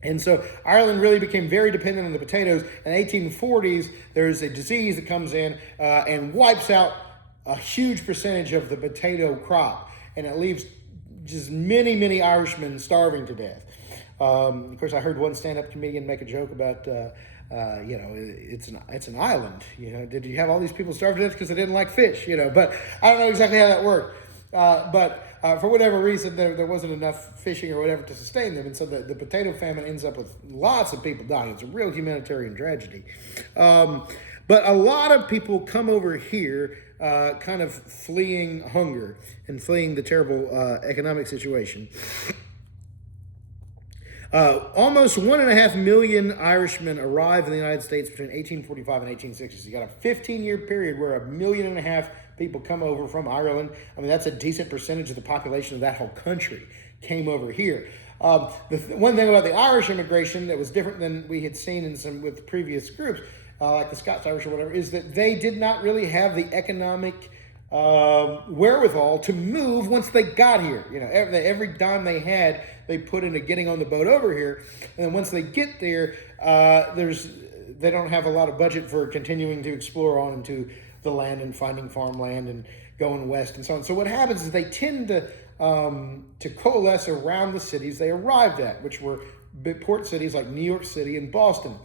And so Ireland really became very dependent on the potatoes. In the 1840s, there's a disease that comes in and wipes out a huge percentage of the potato crop. And it leaves just many, many Irishmen starving to death. Of course, I heard one stand-up comedian make a joke about, it's an island. Did you have all these people starve to death because they didn't like fish? But I don't know exactly how that worked. But for whatever reason, there wasn't enough fishing or whatever to sustain them. And so the potato famine ends up with lots of people dying. It's a real humanitarian tragedy. But a lot of people come over here kind of fleeing hunger and fleeing the terrible economic situation. Almost 1.5 million Irishmen arrived in the United States between 1845 and 1860. So you got a 15-year period where 1.5 million people come over from Ireland. That's a decent percentage of the population of that whole country came over here. One thing about the Irish immigration that was different than we had seen with previous groups like the Scots-Irish or whatever, is that they did not really have the economic wherewithal to move once they got here. Every dime they had, they put into getting on the boat over here, and then once they get there, they don't have a lot of budget for continuing to explore on into the land and finding farmland and going west and so on. So what happens is they tend to coalesce around the cities they arrived at, which were port cities like New York City and Boston.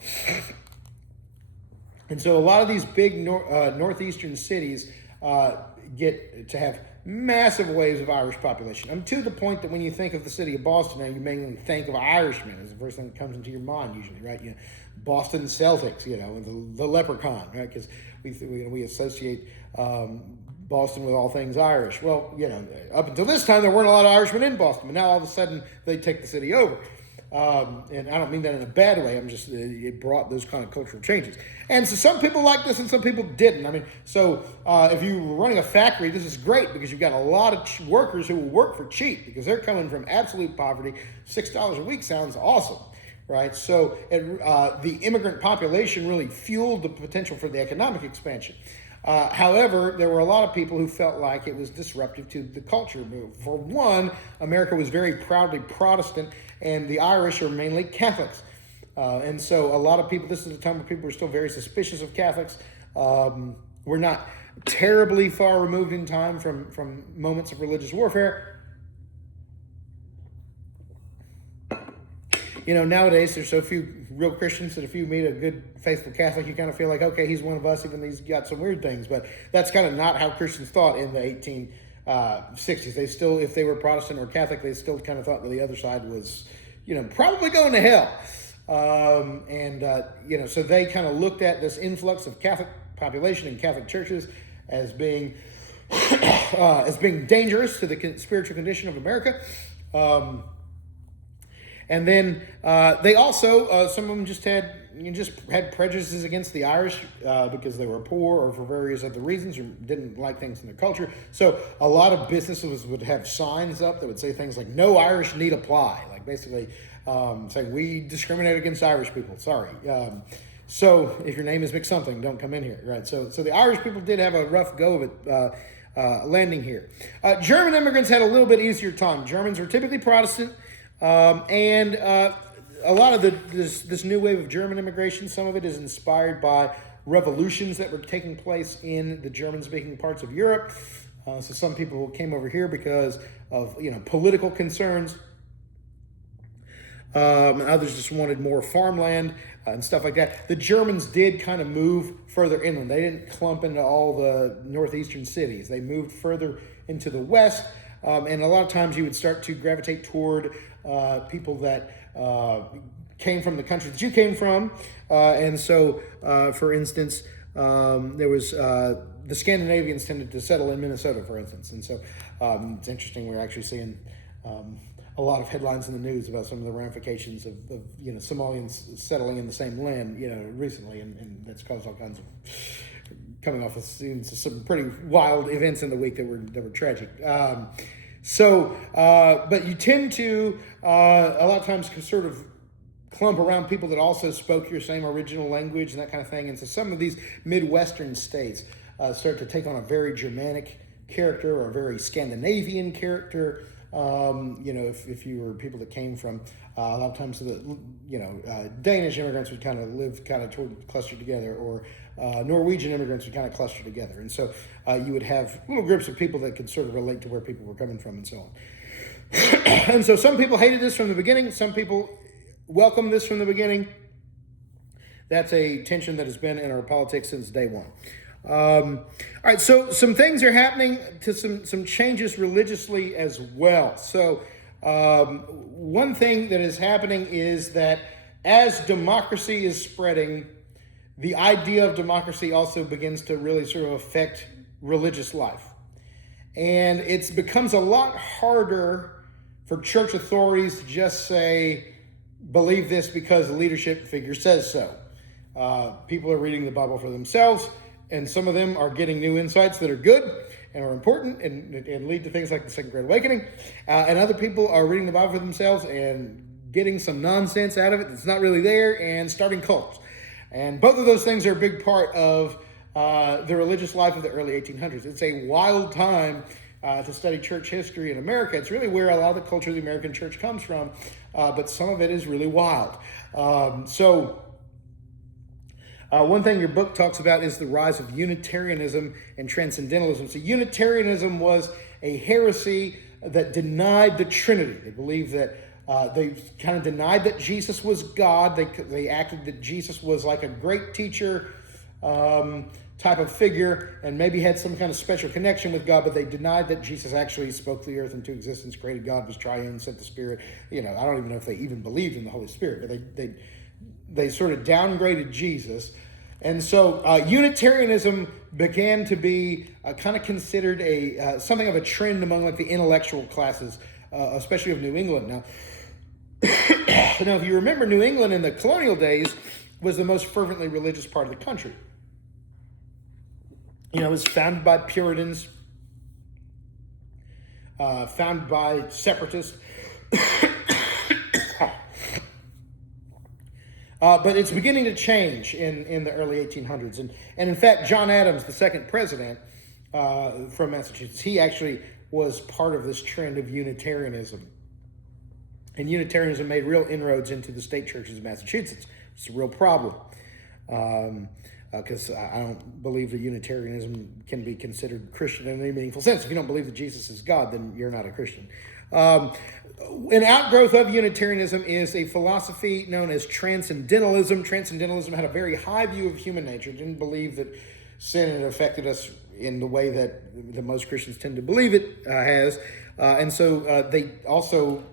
And so a lot of these big northeastern cities get to have massive waves of Irish population. To the point that when you think of the city of Boston, now you mainly think of Irishmen as the first thing that comes into your mind usually, right? Boston Celtics, and the leprechaun, right? Because we associate Boston with all things Irish. Well, up until this time, there weren't a lot of Irishmen in Boston, but now all of a sudden they take the city over. And I don't mean that in a bad way. It brought those kind of cultural changes. And so some people liked this and some people didn't. If you were running a factory, this is great because you've got a lot of workers who will work for cheap because they're coming from absolute poverty. $6 a week sounds awesome, right? So the immigrant population really fueled the potential for the economic expansion. However, there were a lot of people who felt like it was disruptive to the culture. For one, America was very proudly Protestant, and the Irish are mainly Catholics. And so a lot of people, this is a time where people were still very suspicious of Catholics. We're not terribly far removed in time from moments of religious warfare. Nowadays there's so few real Christians that if you meet a good, faithful Catholic, you kind of feel like, okay, he's one of us, even though he's got some weird things. But that's kind of not how Christians thought in the 1860s. They still, if they were Protestant or Catholic, they still kind of thought that the other side was, probably going to hell. So they kind of looked at this influx of Catholic population in Catholic churches as being dangerous to the spiritual condition of America. And then they also, some of them just had prejudices against the Irish because they were poor or for various other reasons or didn't like things in their culture. So a lot of businesses would have signs up that would say things like, "No Irish need apply," like basically saying we discriminate against Irish people. Sorry. So if your name is McSomething, don't come in here, right? So the Irish people did have a rough go of it landing here. German immigrants had a little bit easier time. Germans were typically Protestant. A lot of this new wave of German immigration, some of it is inspired by revolutions that were taking place in the German-speaking parts of Europe. So some people came over here because of political concerns. Others just wanted more farmland and stuff like that. The Germans did kind of move further inland. They didn't clump into all the northeastern cities. They moved further into the west. And a lot of times you would start to gravitate toward people that came from the country that you came from. And so, for instance, there was the Scandinavians tended to settle in Minnesota, for instance. And so it's interesting. We're actually seeing a lot of headlines in the news about some of the ramifications of Somalians settling in the same land, recently. And that's caused all kinds of coming off of some pretty wild events in the week that were tragic. But you tend to a lot of times sort of clump around people that also spoke your same original language and that kind of thing. And so some of these Midwestern states start to take on a very Germanic character or a very Scandinavian character. If you were people that came from a lot of times Danish immigrants would kind of live kind of clustered together, or Norwegian immigrants would kind of cluster together. And so you would have little groups of people that could sort of relate to where people were coming from and so on. And so some people hated this from the beginning. Some people welcomed this from the beginning. That's a tension that has been in our politics since day one. All right, so some things are happening to some changes religiously as well. So one thing that is happening is that as democracy is spreading, the idea of democracy also begins to really sort of affect religious life. And it becomes a lot harder for church authorities to just say, believe this because the leadership figure says so. People are reading the Bible for themselves, and some of them are getting new insights that are good and are important and lead to things like the Second Great Awakening. And other people are reading the Bible for themselves and getting some nonsense out of it that's not really there and starting cults. And both of those things are a big part of the religious life of the early 1800s. It's a wild time to study church history in America. It's really where a lot of the culture of the American church comes from, but some of it is really wild. One thing your book talks about is the rise of Unitarianism and Transcendentalism. So Unitarianism was a heresy that denied the Trinity. They believed that they kind of denied that Jesus was God. They acted that Jesus was like a great teacher type of figure and maybe had some kind of special connection with God, but they denied that Jesus actually spoke the earth into existence, created God, was triune, sent the Spirit. I don't even know if they even believed in the Holy Spirit, but they sort of downgraded Jesus. And so Unitarianism began to be kind of considered something of a trend among like the intellectual classes, especially of New England. Now, if you remember, New England in the colonial days was the most fervently religious part of the country. It was founded by Puritans, founded by separatists. But it's beginning to change in the early 1800s. And in fact, John Adams, the second president from Massachusetts, he actually was part of this trend of Unitarianism. And Unitarianism made real inroads into the state churches of Massachusetts. It's a real problem. Because I don't believe that Unitarianism can be considered Christian in any meaningful sense. If you don't believe that Jesus is God, then you're not a Christian. An outgrowth of Unitarianism is a philosophy known as Transcendentalism. Transcendentalism had a very high view of human nature, didn't believe that sin had affected us in the way that most Christians tend to believe it has. And so they also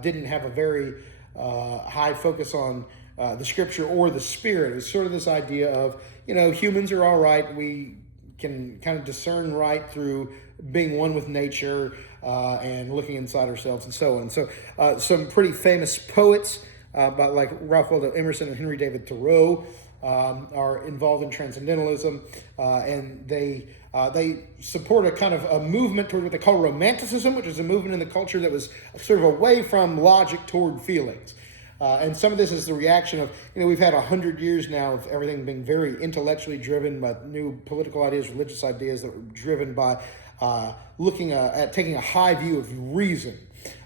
didn't have a very high focus on the scripture or the spirit. It was sort of this idea of, humans are all right. We can kind of discern right through being one with nature and looking inside ourselves and so on. So some pretty famous poets like Ralph Waldo Emerson and Henry David Thoreau are involved in Transcendentalism, and they support a kind of a movement toward what they call Romanticism, which is a movement in the culture that was sort of away from logic toward feelings. And some of this is the reaction of, we've had 100 years now of everything being very intellectually driven by new political ideas, religious ideas that were driven by looking at taking a high view of reason.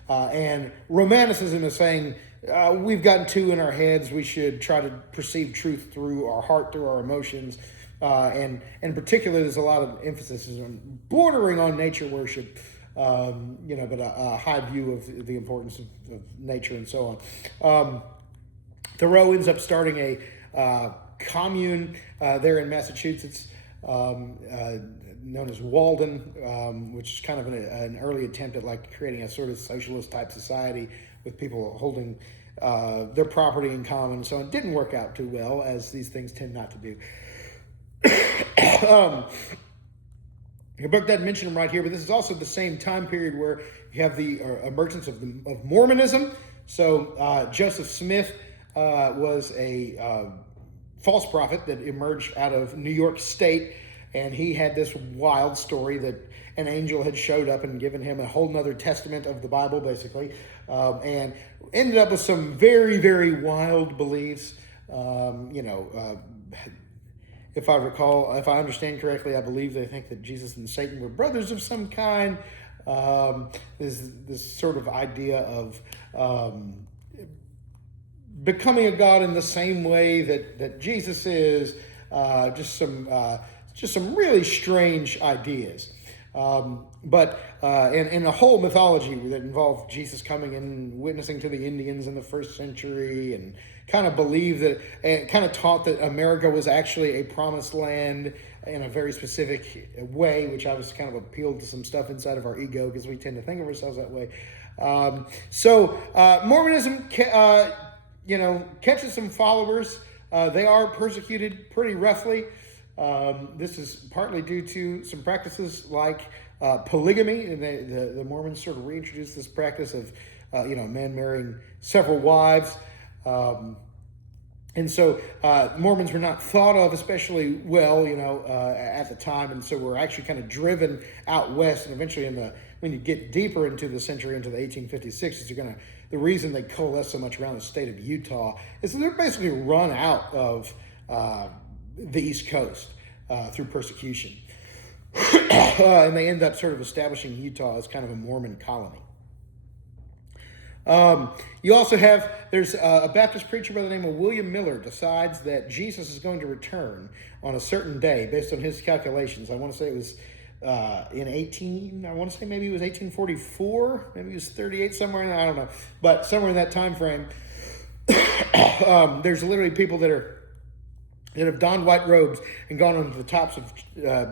And Romanticism is saying, we've gotten too in our heads. We should try to perceive truth through our heart, through our emotions. And in particular, there's a lot of emphasis on bordering on nature worship, but a high view of the importance of nature and so on. Thoreau ends up starting a commune there in Massachusetts known as Walden, which is kind of an early attempt at creating a sort of socialist type society with people holding their property in common and so on. It didn't work out too well, as these things tend not to do. Your book doesn't mention them right here, but this is also the same time period where you have the emergence of Mormonism. So Joseph Smith was a false prophet that emerged out of New York State, and he had this wild story that an angel had showed up and given him a whole nother testament of the Bible, basically, and ended up with some very, very wild beliefs. If I understand correctly, I believe they think that Jesus and Satan were brothers of some kind. There's this sort of idea of becoming a god in the same way that Jesus is. Just some really strange ideas. But in a whole mythology that involved Jesus coming and witnessing to the Indians in the first century, and kind of believed that, and kind of taught that America was actually a promised land in a very specific way, which obviously kind of appealed to some stuff inside of our ego because we tend to think of ourselves that way. Mormonism, catches some followers. They are persecuted pretty roughly. This is partly due to some practices like polygamy, and the Mormons sort of reintroduced this practice of men marrying several wives, and so Mormons were not thought of especially well, at the time, and so we're actually kind of driven out west, and eventually when you get deeper into the century, into the 1856s, the reason they coalesce so much around the state of Utah is that they're basically run out of the East Coast through persecution. And they end up sort of establishing Utah as kind of a Mormon colony. You also have, there's a Baptist preacher by the name of William Miller decides that Jesus is going to return on a certain day based on his calculations. I want to say it was I want to say maybe it was 1844, maybe it was 38, somewhere in there, I don't know. But somewhere in that time frame, there's literally people that have donned white robes and gone onto the tops of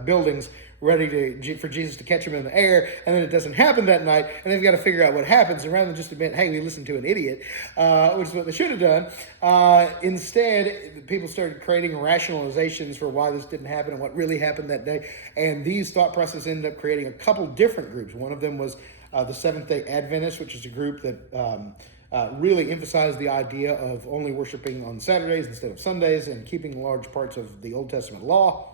buildings ready for Jesus to catch him in the air, and then it doesn't happen that night, and they've got to figure out what happens, and rather than just admit, hey, we listened to an idiot, which is what they should have done, instead, people started creating rationalizations for why this didn't happen and what really happened that day, and these thought processes ended up creating a couple different groups. One of them was the Seventh-day Adventists, which is a group that really emphasized the idea of only worshiping on Saturdays instead of Sundays and keeping large parts of the Old Testament law.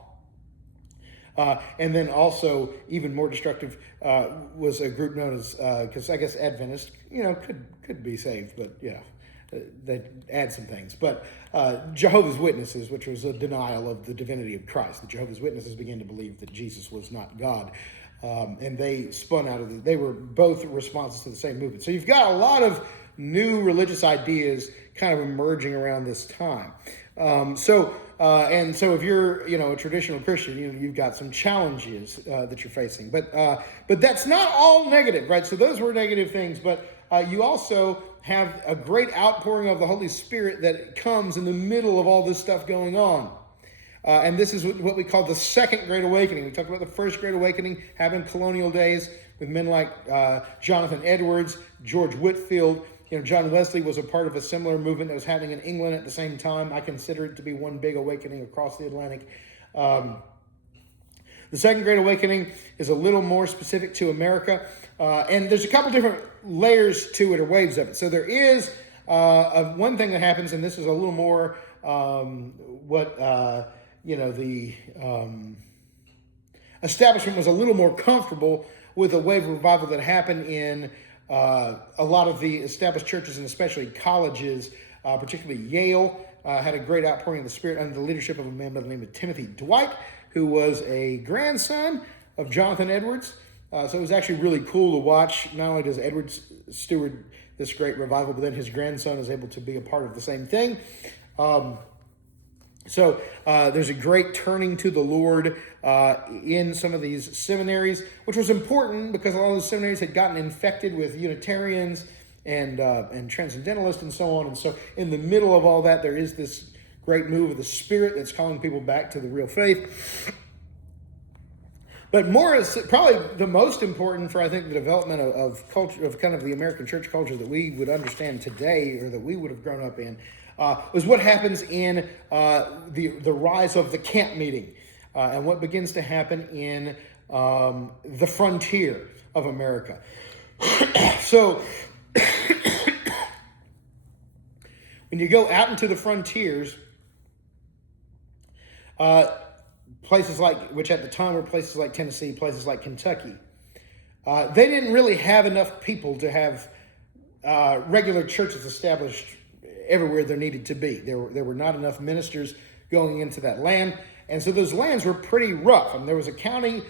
And then also, even more destructive, was a group known as, because I guess Adventist, could be saved, but they add some things. But Jehovah's Witnesses, which was a denial of the divinity of Christ. The Jehovah's Witnesses began to believe that Jesus was not God. And they spun out of they were both responses to the same movement. So you've got a lot of new religious ideas kind of emerging around this time. So if you're, a traditional Christian, you've got some challenges that you're facing. But that's not all negative, right? So those were negative things, but you also have a great outpouring of the Holy Spirit that comes in the middle of all this stuff going on. And this is what we call the Second Great Awakening. We talked about the First Great Awakening happened in colonial days with men like Jonathan Edwards, George Whitefield. John Wesley was a part of a similar movement that was happening in England at the same time. I consider it to be one big awakening across the Atlantic. The Second Great Awakening is a little more specific to America. And there's a couple different layers to it, or waves of it. So there is one thing that happens, and this is a little more the establishment was a little more comfortable with a wave of revival that happened in a lot of the established churches, and especially colleges, particularly Yale, had a great outpouring of the Spirit under the leadership of a man by the name of Timothy Dwight, who was a grandson of Jonathan Edwards. So it was actually really cool to watch. Not only does Edwards steward this great revival, but then his grandson is able to be a part of the same thing. So there's a great turning to the Lord in some of these seminaries, which was important because a lot of those seminaries had gotten infected with Unitarians and Transcendentalists and so on. And so in the middle of all that, there is this great move of the Spirit that's calling people back to the real faith. But more is probably the most important for, I think, the development of culture, of kind of the American church culture that we would understand today, or that we would have grown up in, was what happens in the rise of the camp meeting and what begins to happen in the frontier of America. So when you go out into the frontiers, places like, which at the time were places like Tennessee, places like Kentucky, they didn't really have enough people to have regular churches established everywhere there needed to be. There were not enough ministers going into that land, and so those lands were pretty rough. And there was a county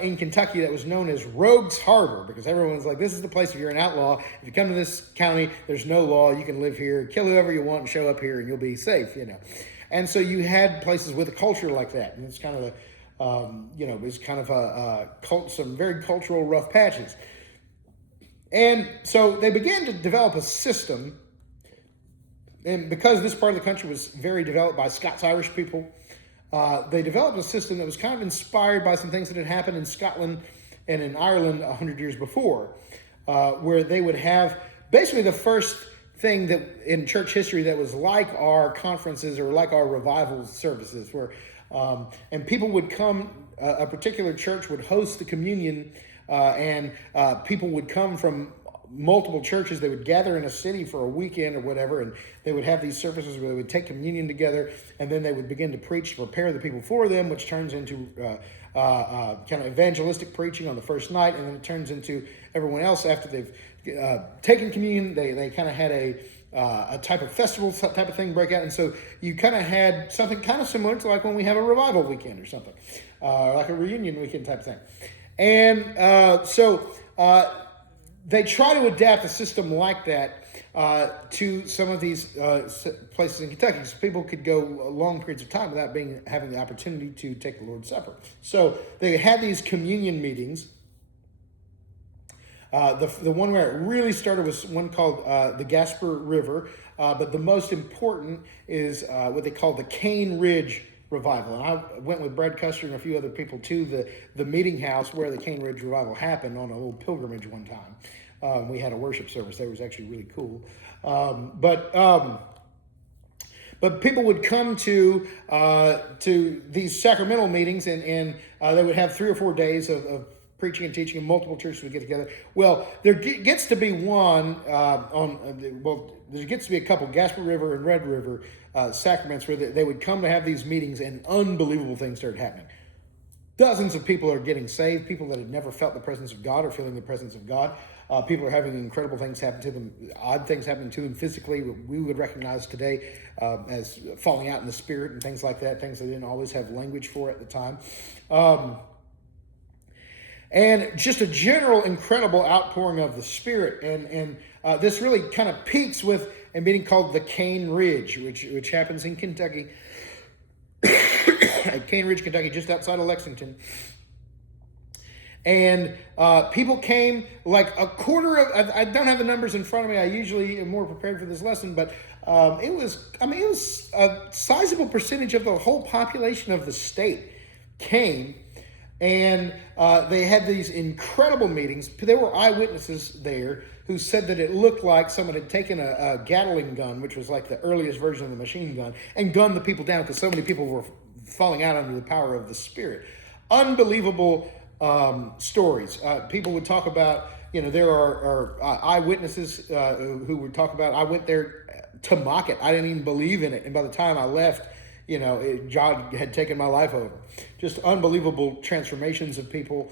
in Kentucky that was known as Rogues Harbor, because everyone's like, this is the place if you're an outlaw. If you come to this county, there's no law. You can live here, kill whoever you want, and show up here, and you'll be safe, And so you had places with a culture like that, and it's kind of it's kind of some very cultural rough patches. And so they began to develop a system, and because this part of the country was very developed by Scots-Irish people, they developed a system that was kind of inspired by some things that had happened in Scotland and in Ireland 100 years before, where they would have basically the first thing that in church history that was like our conferences or like our revival services, where and people would come, a particular church would host the communion, and people would come from multiple churches. They would gather in a city for a weekend or whatever, and they would have these services where they would take communion together, and then they would begin to preach to prepare the people for them, which turns into kind of evangelistic preaching on the first night, and then it turns into everyone else after they've taken communion. They kind of had a type of festival type of thing break out. And so you kind of had something kind of similar to like when we have a revival weekend or something, like a reunion weekend type thing. And so they try to adapt a system like that to some of these places in Kentucky, so people could go long periods of time without having the opportunity to take the Lord's Supper. So they had these communion meetings. The one where it really started was one called the Gasper River, but the most important is what they call the Cane Ridge Revival. And I went with Brad Custer and a few other people to the meeting house where the Cane Ridge Revival happened on a little pilgrimage one time. We had a worship service there. It was actually really cool. But people would come to these sacramental meetings, and they would have 3 or 4 days of preaching and teaching, and multiple churches would get together. Well, there gets to be there gets to be a couple, Gasper River and Red River sacraments, where they would come to have these meetings, and unbelievable things started happening. Dozens of people are getting saved. People that had never felt the presence of God are feeling the presence of God. People are having incredible things happen to them, odd things happening to them physically, we would recognize today as falling out in the spirit and things like that, things they didn't always have language for at the time. And just a general incredible outpouring of the Spirit. And this really kind of peaks with a meeting called the Cane Ridge, which happens in Kentucky, at Cane Ridge, Kentucky, just outside of Lexington. And people came, like a quarter of, I don't have the numbers in front of me. I usually am more prepared for this lesson, but it was a sizable percentage of the whole population of the state came. And they had these incredible meetings. There were eyewitnesses there who said that it looked like someone had taken a Gatling gun, which was like the earliest version of the machine gun, and gunned the people down because so many people were falling out under the power of the Spirit. Unbelievable stories. People would talk about, there are eyewitnesses who would talk about, I went there to mock it. I didn't even believe in it. And by the time I left, God had taken my life over. Just unbelievable transformations of people.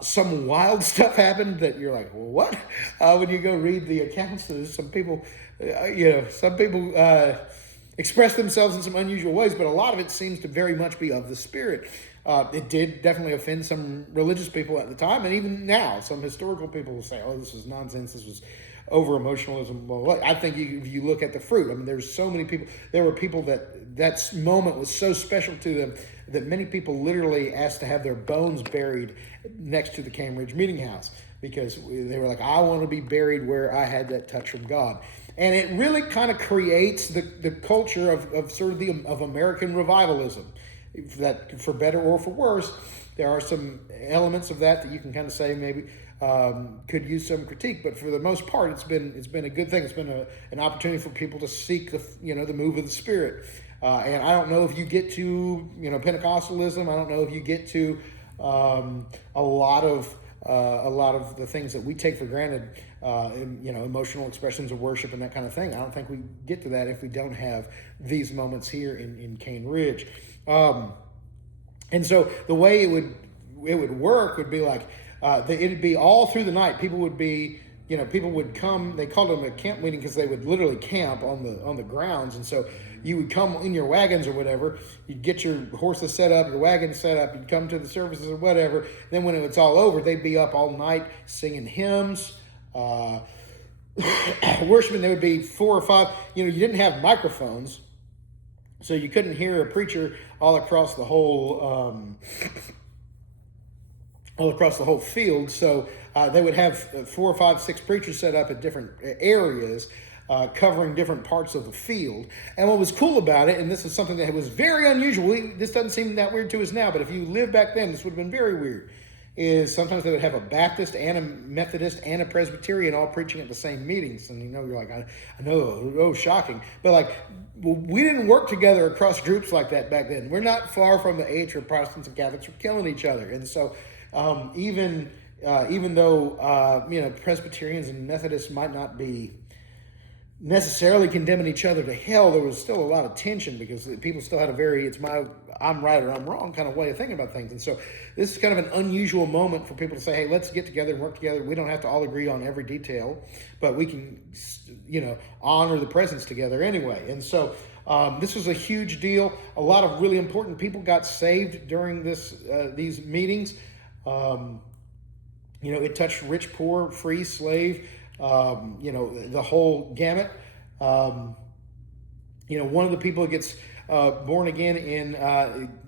Some wild stuff happened that you're like, well, what? When you go read the accounts, some people, express themselves in some unusual ways, but a lot of it seems to very much be of the Spirit. It did definitely offend some religious people at the time, and even now, some historical people will say, oh, this was nonsense, this was over-emotionalism. Well, I think if you look at the fruit, there's so many people, there were people that moment was so special to them that many people literally asked to have their bones buried next to the Cane Ridge Meeting House, because they were like, I want to be buried where I had that touch from God. And it really kind of creates the culture of sort of American revivalism, that for better or for worse, there are some elements of that you can kind of say maybe could use some critique, but for the most part, it's been a good thing. It's been an opportunity for people to seek the move of the Spirit. And I don't know if you get to Pentecostalism. I don't know if you get to a lot of the things that we take for granted, emotional expressions of worship and that kind of thing. I don't think we get to that if we don't have these moments here in Cane Ridge. And so the way it would work would be like, it'd be all through the night. People would be, people would come. They called them a camp meeting because they would literally camp on the grounds. And so you would come in your wagons or whatever. You'd get your horses set up, your wagon set up. You'd come to the services or whatever. Then when it's all over, they'd be up all night singing hymns, worshiping. There would be 4 or 5. You didn't have microphones, so you couldn't hear a preacher all across the whole field. So they would have 4 or 5, 6 preachers set up at different areas, covering different parts of the field. And what was cool about it, and this is something that was very unusual, this doesn't seem that weird to us now, but if you lived back then, this would have been very weird, is sometimes they would have a Baptist and a Methodist and a Presbyterian all preaching at the same meetings. And you're like, I know, oh, shocking. But we didn't work together across groups like that back then. We're not far from the age where Protestants and Catholics were killing each other. And so even though Presbyterians and Methodists might not be necessarily condemning each other to hell. There was still a lot of tension because people still had a very I'm right or I'm wrong kind of way of thinking about things. And so this is kind of an unusual moment for people to say, hey, let's get together and work together. We don't have to all agree on every detail, but we can, honor the presence together anyway. And so this was a huge deal. A lot of really important people got saved during these meetings. It touched rich, poor, free, slave, the whole gamut. One of the people that gets born again in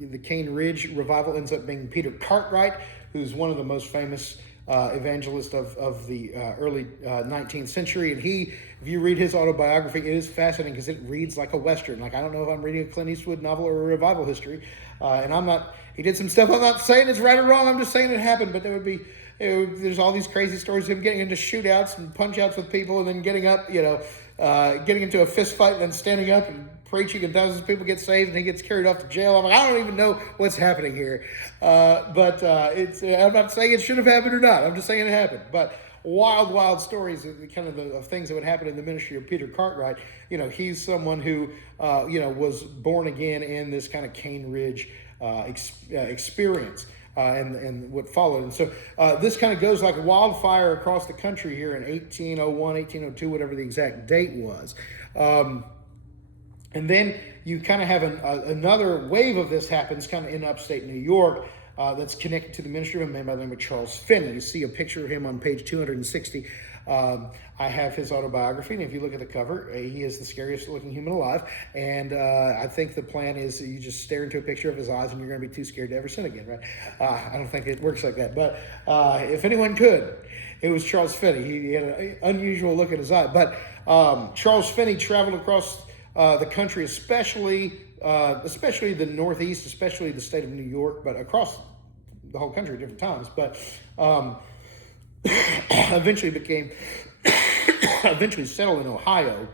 the Cane Ridge revival ends up being Peter Cartwright, who's one of the most famous evangelist of the early 19th century. And if you read his autobiography, it is fascinating because it reads like a Western. Like, I don't know if I'm reading a Clint Eastwood novel or a revival history. He did some stuff. I'm not saying it's right or wrong. I'm just saying it happened. But there's all these crazy stories of him getting into shootouts and punch-outs with people and then getting up, getting into a fist fight and then standing up and preaching and thousands of people get saved and he gets carried off to jail. I'm like, I don't even know what's happening here. But I'm not saying it should have happened or not. I'm just saying it happened. But wild stories of things that would happen in the ministry of Peter Cartwright. He's someone who, was born again in this kind of Cane Ridge experience. And what followed. And so this kind of goes like wildfire across the country here in 1801, 1802, whatever the exact date was. And then you kind of have another wave of this happens kind of in upstate New York that's connected to the ministry of a man by the name of Charles Finney. You see a picture of him on page 260. I have his autobiography, and if you look at the cover, he is the scariest looking human alive. And I think the plan is you just stare into a picture of his eyes and you're going to be too scared to ever sin again, right? I don't think it works like that. But if anyone could, it was Charles Finney. He had an unusual look at his eye. But Charles Finney traveled across the country, especially the Northeast, especially the state of New York, but across the whole country at different times. But eventually settled in Ohio,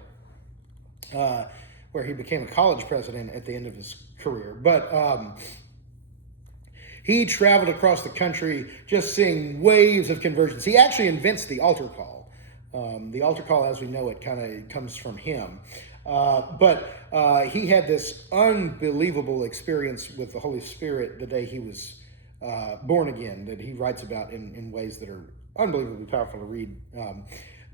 where he became a college president at the end of his career. But he traveled across the country just seeing waves of conversions. He actually invents the altar call. The altar call, as we know it, kind of comes from him. But he had this unbelievable experience with the Holy Spirit the day he was born again, that he writes about in ways that are unbelievably powerful to read.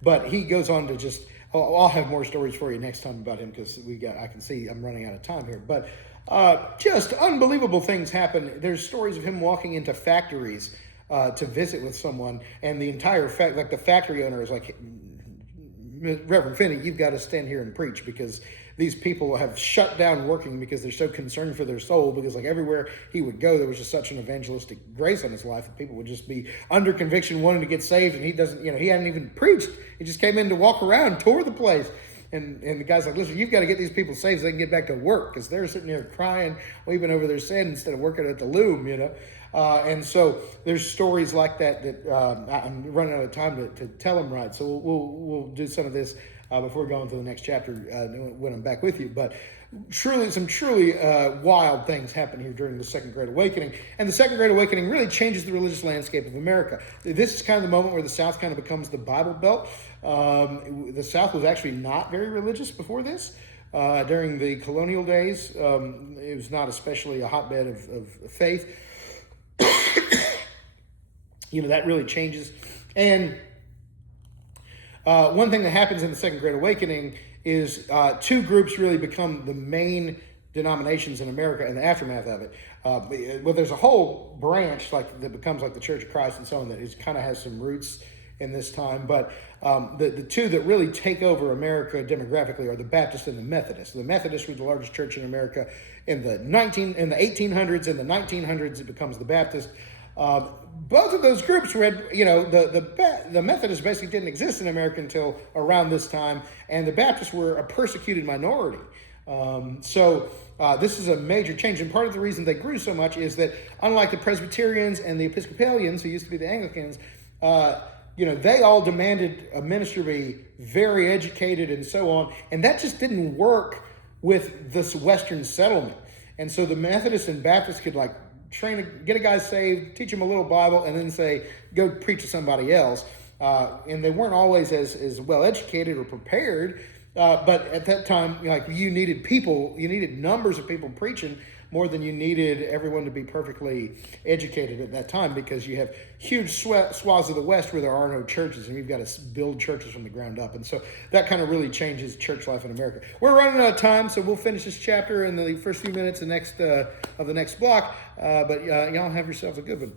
But he goes on to just, I'll have more stories for you next time about him because I can see I'm running out of time here. But just unbelievable things happen. There's stories of him walking into factories to visit with someone, and the entire the factory owner is like, Reverend Finney, you've got to stand here and preach because these people have shut down working because they're so concerned for their soul, because like everywhere he would go, there was just such an evangelistic grace on his life that people would just be under conviction wanting to get saved, and he hadn't even preached. He just came in to walk around, tour the place. And the guy's like, listen, you've got to get these people saved so they can get back to work, because they're sitting there crying, weeping over their sin instead of working at the loom, And so there's stories like that I'm running out of time to tell them right. So we'll do some of this before going to the next chapter when I'm back with you. But some truly wild things happen here during the Second Great Awakening. And the Second Great Awakening really changes the religious landscape of America. This is kind of the moment where the South kind of becomes the Bible Belt. The South was actually not very religious before this. During the colonial days, it was not especially a hotbed of faith. That really changes. And one thing that happens in the Second Great Awakening is two groups really become the main denominations in America in the aftermath of it. Well, there's a whole branch that becomes like the Church of Christ and so on that kind of has some roots in this time. But the two that really take over America demographically are the Baptists and the Methodists. The Methodists were the largest church in America in the 1800s. In the 1900s, it becomes the Baptist. Both of those groups were, the Methodists basically didn't exist in America until around this time, and the Baptists were a persecuted minority. So this is a major change, and part of the reason they grew so much is that unlike the Presbyterians and the Episcopalians, who used to be the Anglicans, they all demanded a minister be very educated and so on, and that just didn't work with this Western settlement. And so the Methodists and Baptists could get a guy saved, teach him a little Bible, and then say, go preach to somebody else. And they weren't always as well educated or prepared But at that time, like, you needed people, you needed numbers of people preaching more than you needed everyone to be perfectly educated at that time, because you have huge swaths of the West where there are no churches, and you've got to build churches from the ground up. And so that kind of really changes church life in America. We're running out of time, so we'll finish this chapter in the first few minutes of the next block. But y'all have yourselves a good one.